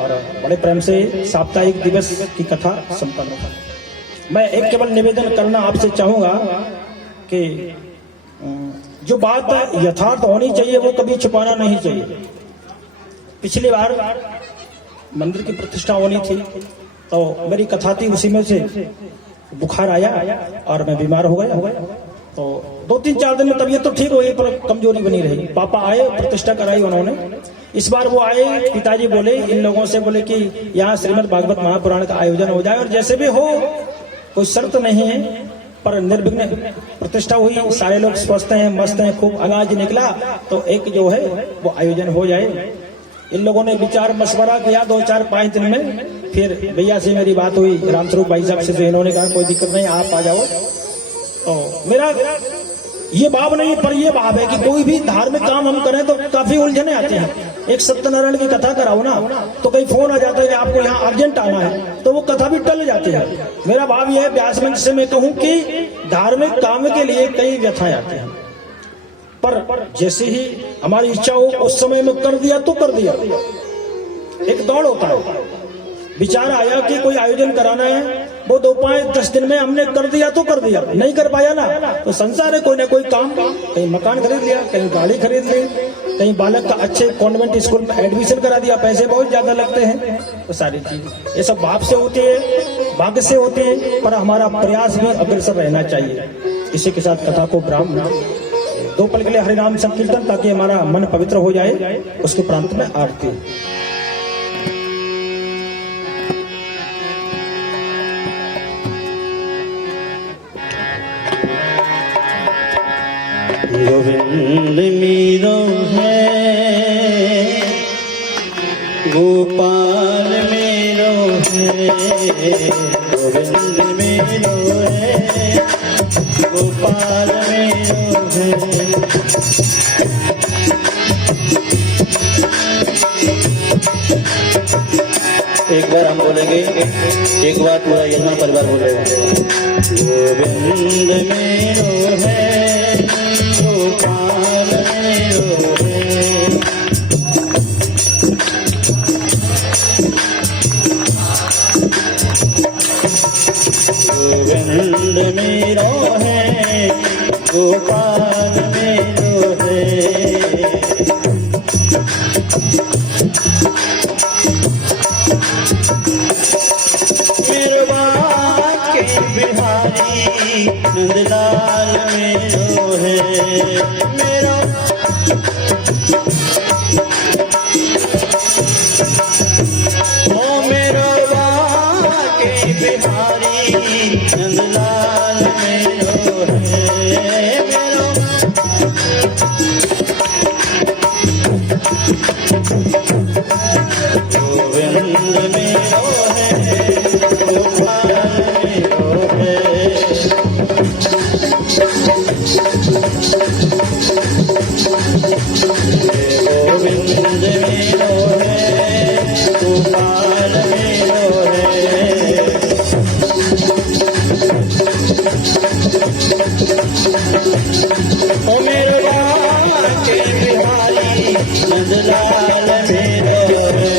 और बड़े प्रेम से साप्ताहिक दिवस की कथा संपन्न हुई। मैं एक केवल निवेदन करना आपसे चाहूंगा कि जो बात यथार्थ होनी चाहिए वो कभी छुपाना नहीं चाहिए। पिछली बार मंदिर की प्रतिष्ठा होनी थी, तो मेरी कथा थी, उसी में से बुखार आया और मैं बीमार हो गया। तो 2-3-4 दिन में तबीयत तो ठीक हो गई, पर कमजोरी बनी रही। पापा आए, प्रतिष्ठा कराई उन्होंने। इस बार वो आए, पिताजी बोले इन लोगों से, बोले कि यहाँ श्रीमद् भागवत महापुराण का आयोजन हो जाए और जैसे भी हो, कोई शर्त नहीं है, पर निर्विघ्न प्रतिष्ठा हुई, सारे लोग स्वस्थ हैं, मस्त हैं, खूब आवाज निकला, तो एक जो है वो आयोजन हो जाए। इन लोगों ने विचार मशवरा किया 2-4-5 दिन में। फिर भैया से मेरी बात हुई, रामस्वरूप भाई साहब से, तो इन्होंने कहा कोई दिक्कत नहीं, आप आ जाओ। तो मेरा ये भाव नहीं, पर ये भाव है कि कोई भी धार्मिक काम हम करें तो काफी उलझने आती हैं। एक सत्यनारायण की कथा कराओ ना, तो कहीं फोन आ जाता है कि आपको यहाँ अर्जेंट आना है, तो वो कथा भी टल जाती है। मेरा भाव ये है, व्यास मंच से मैं कहूँ कि धार्मिक काम के लिए कई व्यथाएं आती हैं, पर जैसे ही हमारी इच्छा हो उस समय में कर दिया तो कर दिया। एक दौड़ होता है, विचार आया कि कोई आयोजन कराना है, वो 2-5-10 दिन में हमने कर दिया तो कर दिया। नहीं कर पाया ना, तो संसार है, कोई ना कोई काम, कहीं मकान खरीद लिया, कहीं गाड़ी खरीद ली, कहीं बालक का अच्छे कॉन्वेंट स्कूल में एडमिशन करा दिया, पैसे बहुत ज्यादा लगते हैं। तो सारी चीज ये सब भाव से होती है, भाग्य से होती है, पर हमारा प्रयास भी अग्रसर रहना चाहिए। इसी के साथ कथा को विराम, 2 पल के लिए हरिनाम संकीर्तन, ताकि हमारा मन पवित्र हो जाए। उसके प्रांत में आरती। गोविंद मेरो है, गोपाल मेरो है, गोविंद मेरो है, गोपाल मेरो है। एक बार हम बोलेंगे, एक बार पूरा यजमान परिवार बोलेगा। गोविंद मेरो है, गोपाल मेरो है। गोविंद मेरो है, गोपाल मेरो है। मेरो बाके बिहारी नंदलाल मेरो है। मेरो ओ मेरो बाके बिहारी नंदलाल मेरो है। मेरो गोविंद मेरो है, गोपाल मेरो है। गोविंद मेरो है, गोपाल मेरो है। ओ मेरो बाके बिहारी नंदलाल मेरो है।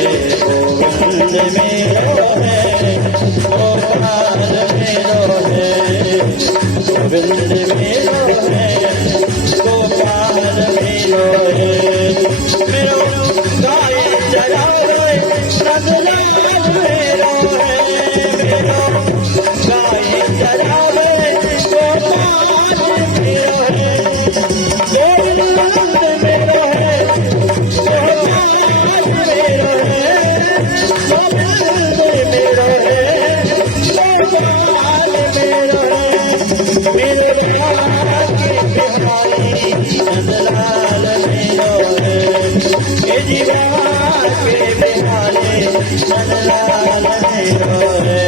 गोविंद मेरो है, गोपाल मेरो है। गोविंद मेरो है, गोपाल मेरो है। मेरो गाय चरावे नंदलाल मेरो है। मेरो गाय चरावे गोपाल मेरो है। गोविंद मेरो है, मेरे भाग्य बिहारी नंदलाल मेरो है ये जीवा के बिहारी नंदलाल मेरो है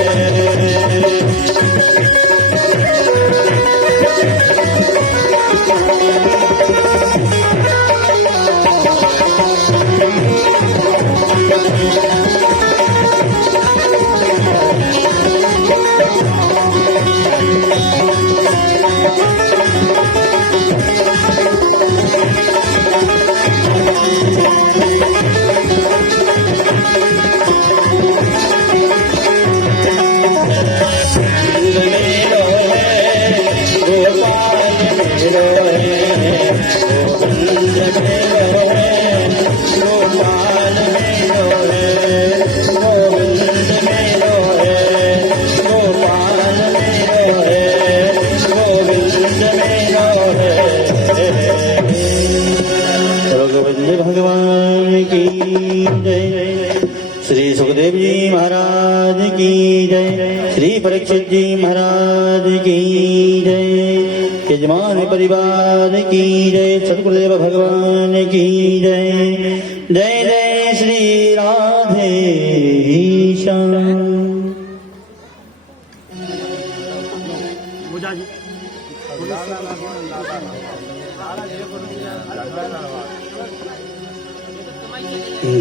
भगवान की जय। श्री सुखदेव जी महाराज की जय। श्री परीक्षित जी महाराज की जय। यजमान परिवार की जय। सतगुरुदेव भगवान की जय। जय जय श्री राधे श्याम।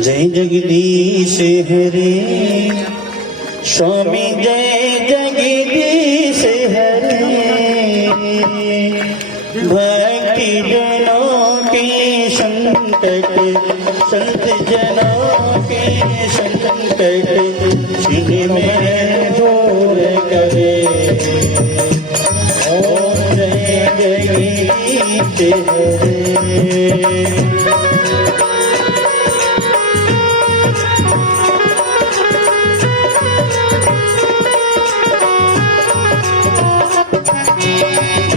जय जगदीश हरे स्वामी जय जगदीश हरे भक्ति जनों के संकट संत जनों के संकट छिन में दूर करे ओम जय जगदीश हरे।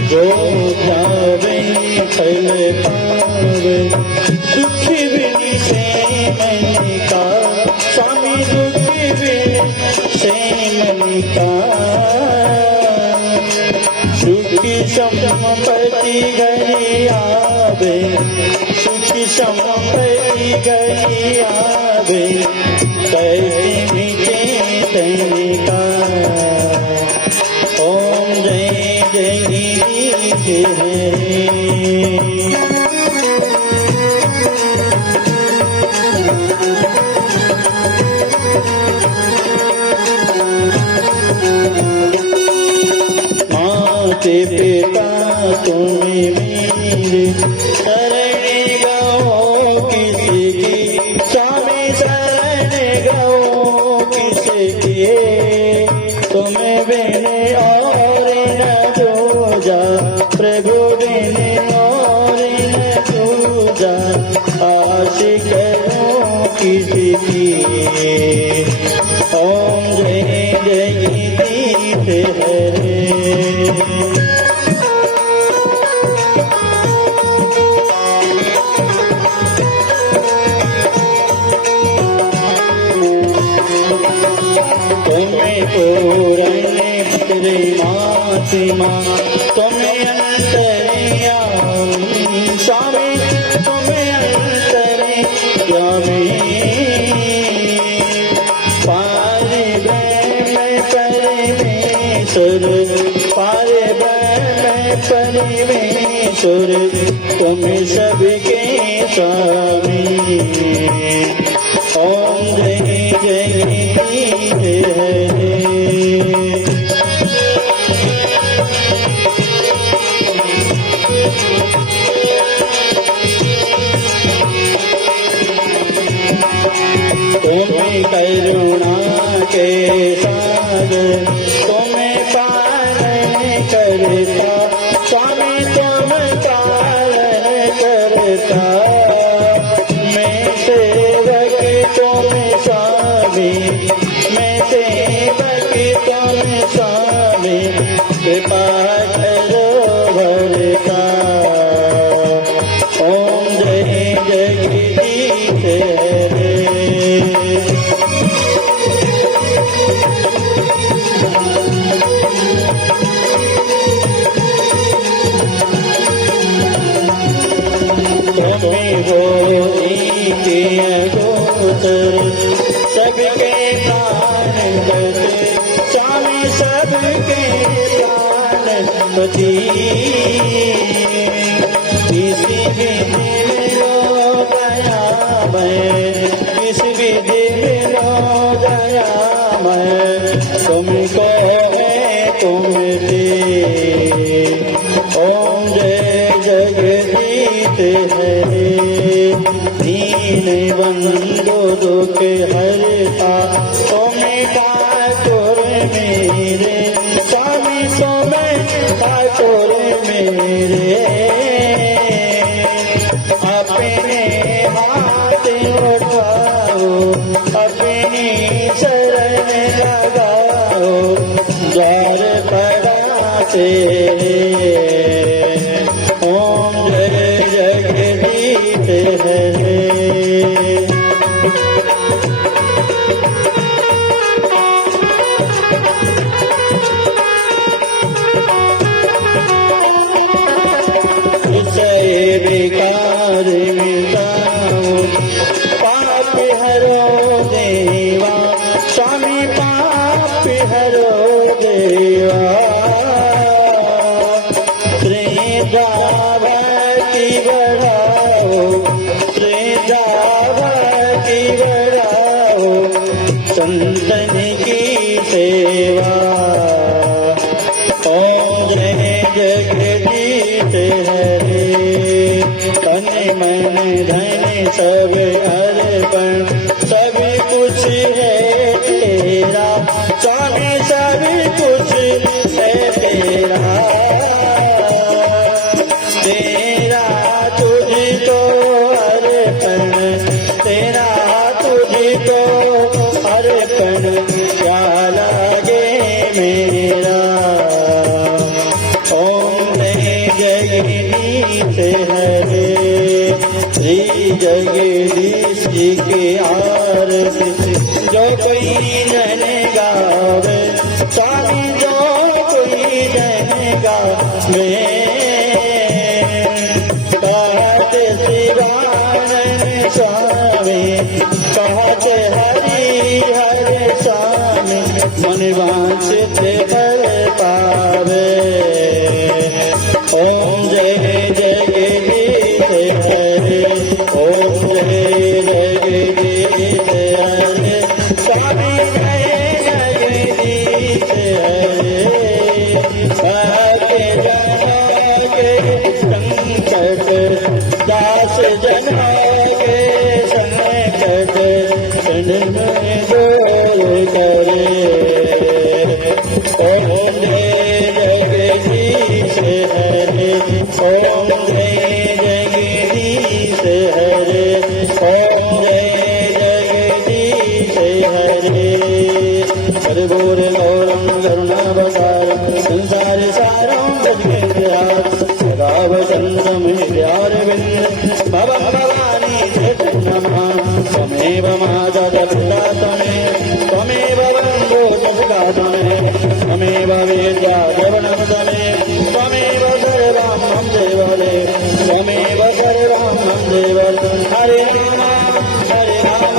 जो जावे फल पावे दुख बिन से मन का स्वामी दुख बिन से मन का सुख संपत्ति घरी आवे सुख संपत्ति घरी आवे कैसे मिटे का ओम जय जय हरे। माते पिता तुम्हें मेरे शरण गाओ किसकी स्वामी शरण गाओ किसकी तुम्हें बिने और न दूजा प्रभु बिने और न दूजा आश करो किसकी ओम जय जगदीश हरे। तुम्हें पूर्ण तेरे मातिमा तुम्हें अंतर्यामी स्वामी तुम्हें अंतर्यामी पारे ब्रह्म परमेश्वर पारे ब्रह्म परमेश्वर तुम सबके स्वामी ओम जय जय हरे। तुम्हें करुणा के सागर तुम्हें पालन करता स्वामी तुम पालन करता मैं सेवक तुम स्वामी मैं सेवक तुम स्वामी कृपा करो भरता ओम जय जगदीश हरे। तुम्हें हो के अगोचर सबके प्राण गते स्वामी सबके प्राण पति किसी विधि मिलो दया मैं किस विधि मिलो दया मैं तुमको है तुम दे ओम जय जगदीत हरे दीन बंधु दुख हरता तुम ठाकुर मेरे स्वामी तुम ठाकुर मेरे अपने हाथ उठाओ अपनी शरण लगाओ द्वार पड़ा से ओम जय जगदीश हरे विषय विकार मिटाओ पाप हरो देवा स्वामी पाप हरो देवा श्रीदावती बढ़ाओ श्रीदावती बढ़ाओ संतन की सेवा ओम जय जगदीश हरे तन मन धन सब अर्पण सब कुछ है तेरा स्वामी सब कुछ है तेरा तेरा तुझको अर्पण तेरा तुझको अर्पण क्या लगे मेरा ओम जय जगदीश हरे श्री जगदीश जी की आरती जो कोई जन गावे स्वामी जो कोई जन गावे कहते शिवानंद स्वामी कहते हरि हरे स्वामी मन वांछित कर पावे ओम जय जगदीश हरे ओम जय जगदीश हरे स्वामी जय जगदीश हरे के संकट दास जना के संकट क्षण में दूर करे ओम जय जगदीश हरे ओम जय जगदीश हरे ओम जय जगदीश हरे हरिबोल गौरम करुणावतारम संसार सारम सदावचंद्रम हृदयारविंद भवं भवानी नमः त्वमेव माता पिता त्वमेव बन्धो सखा त्वमेव वेद्या देवनं त्वमेव सर्वं मम देवले त्वमेव सर्वं मम देवले हरे राम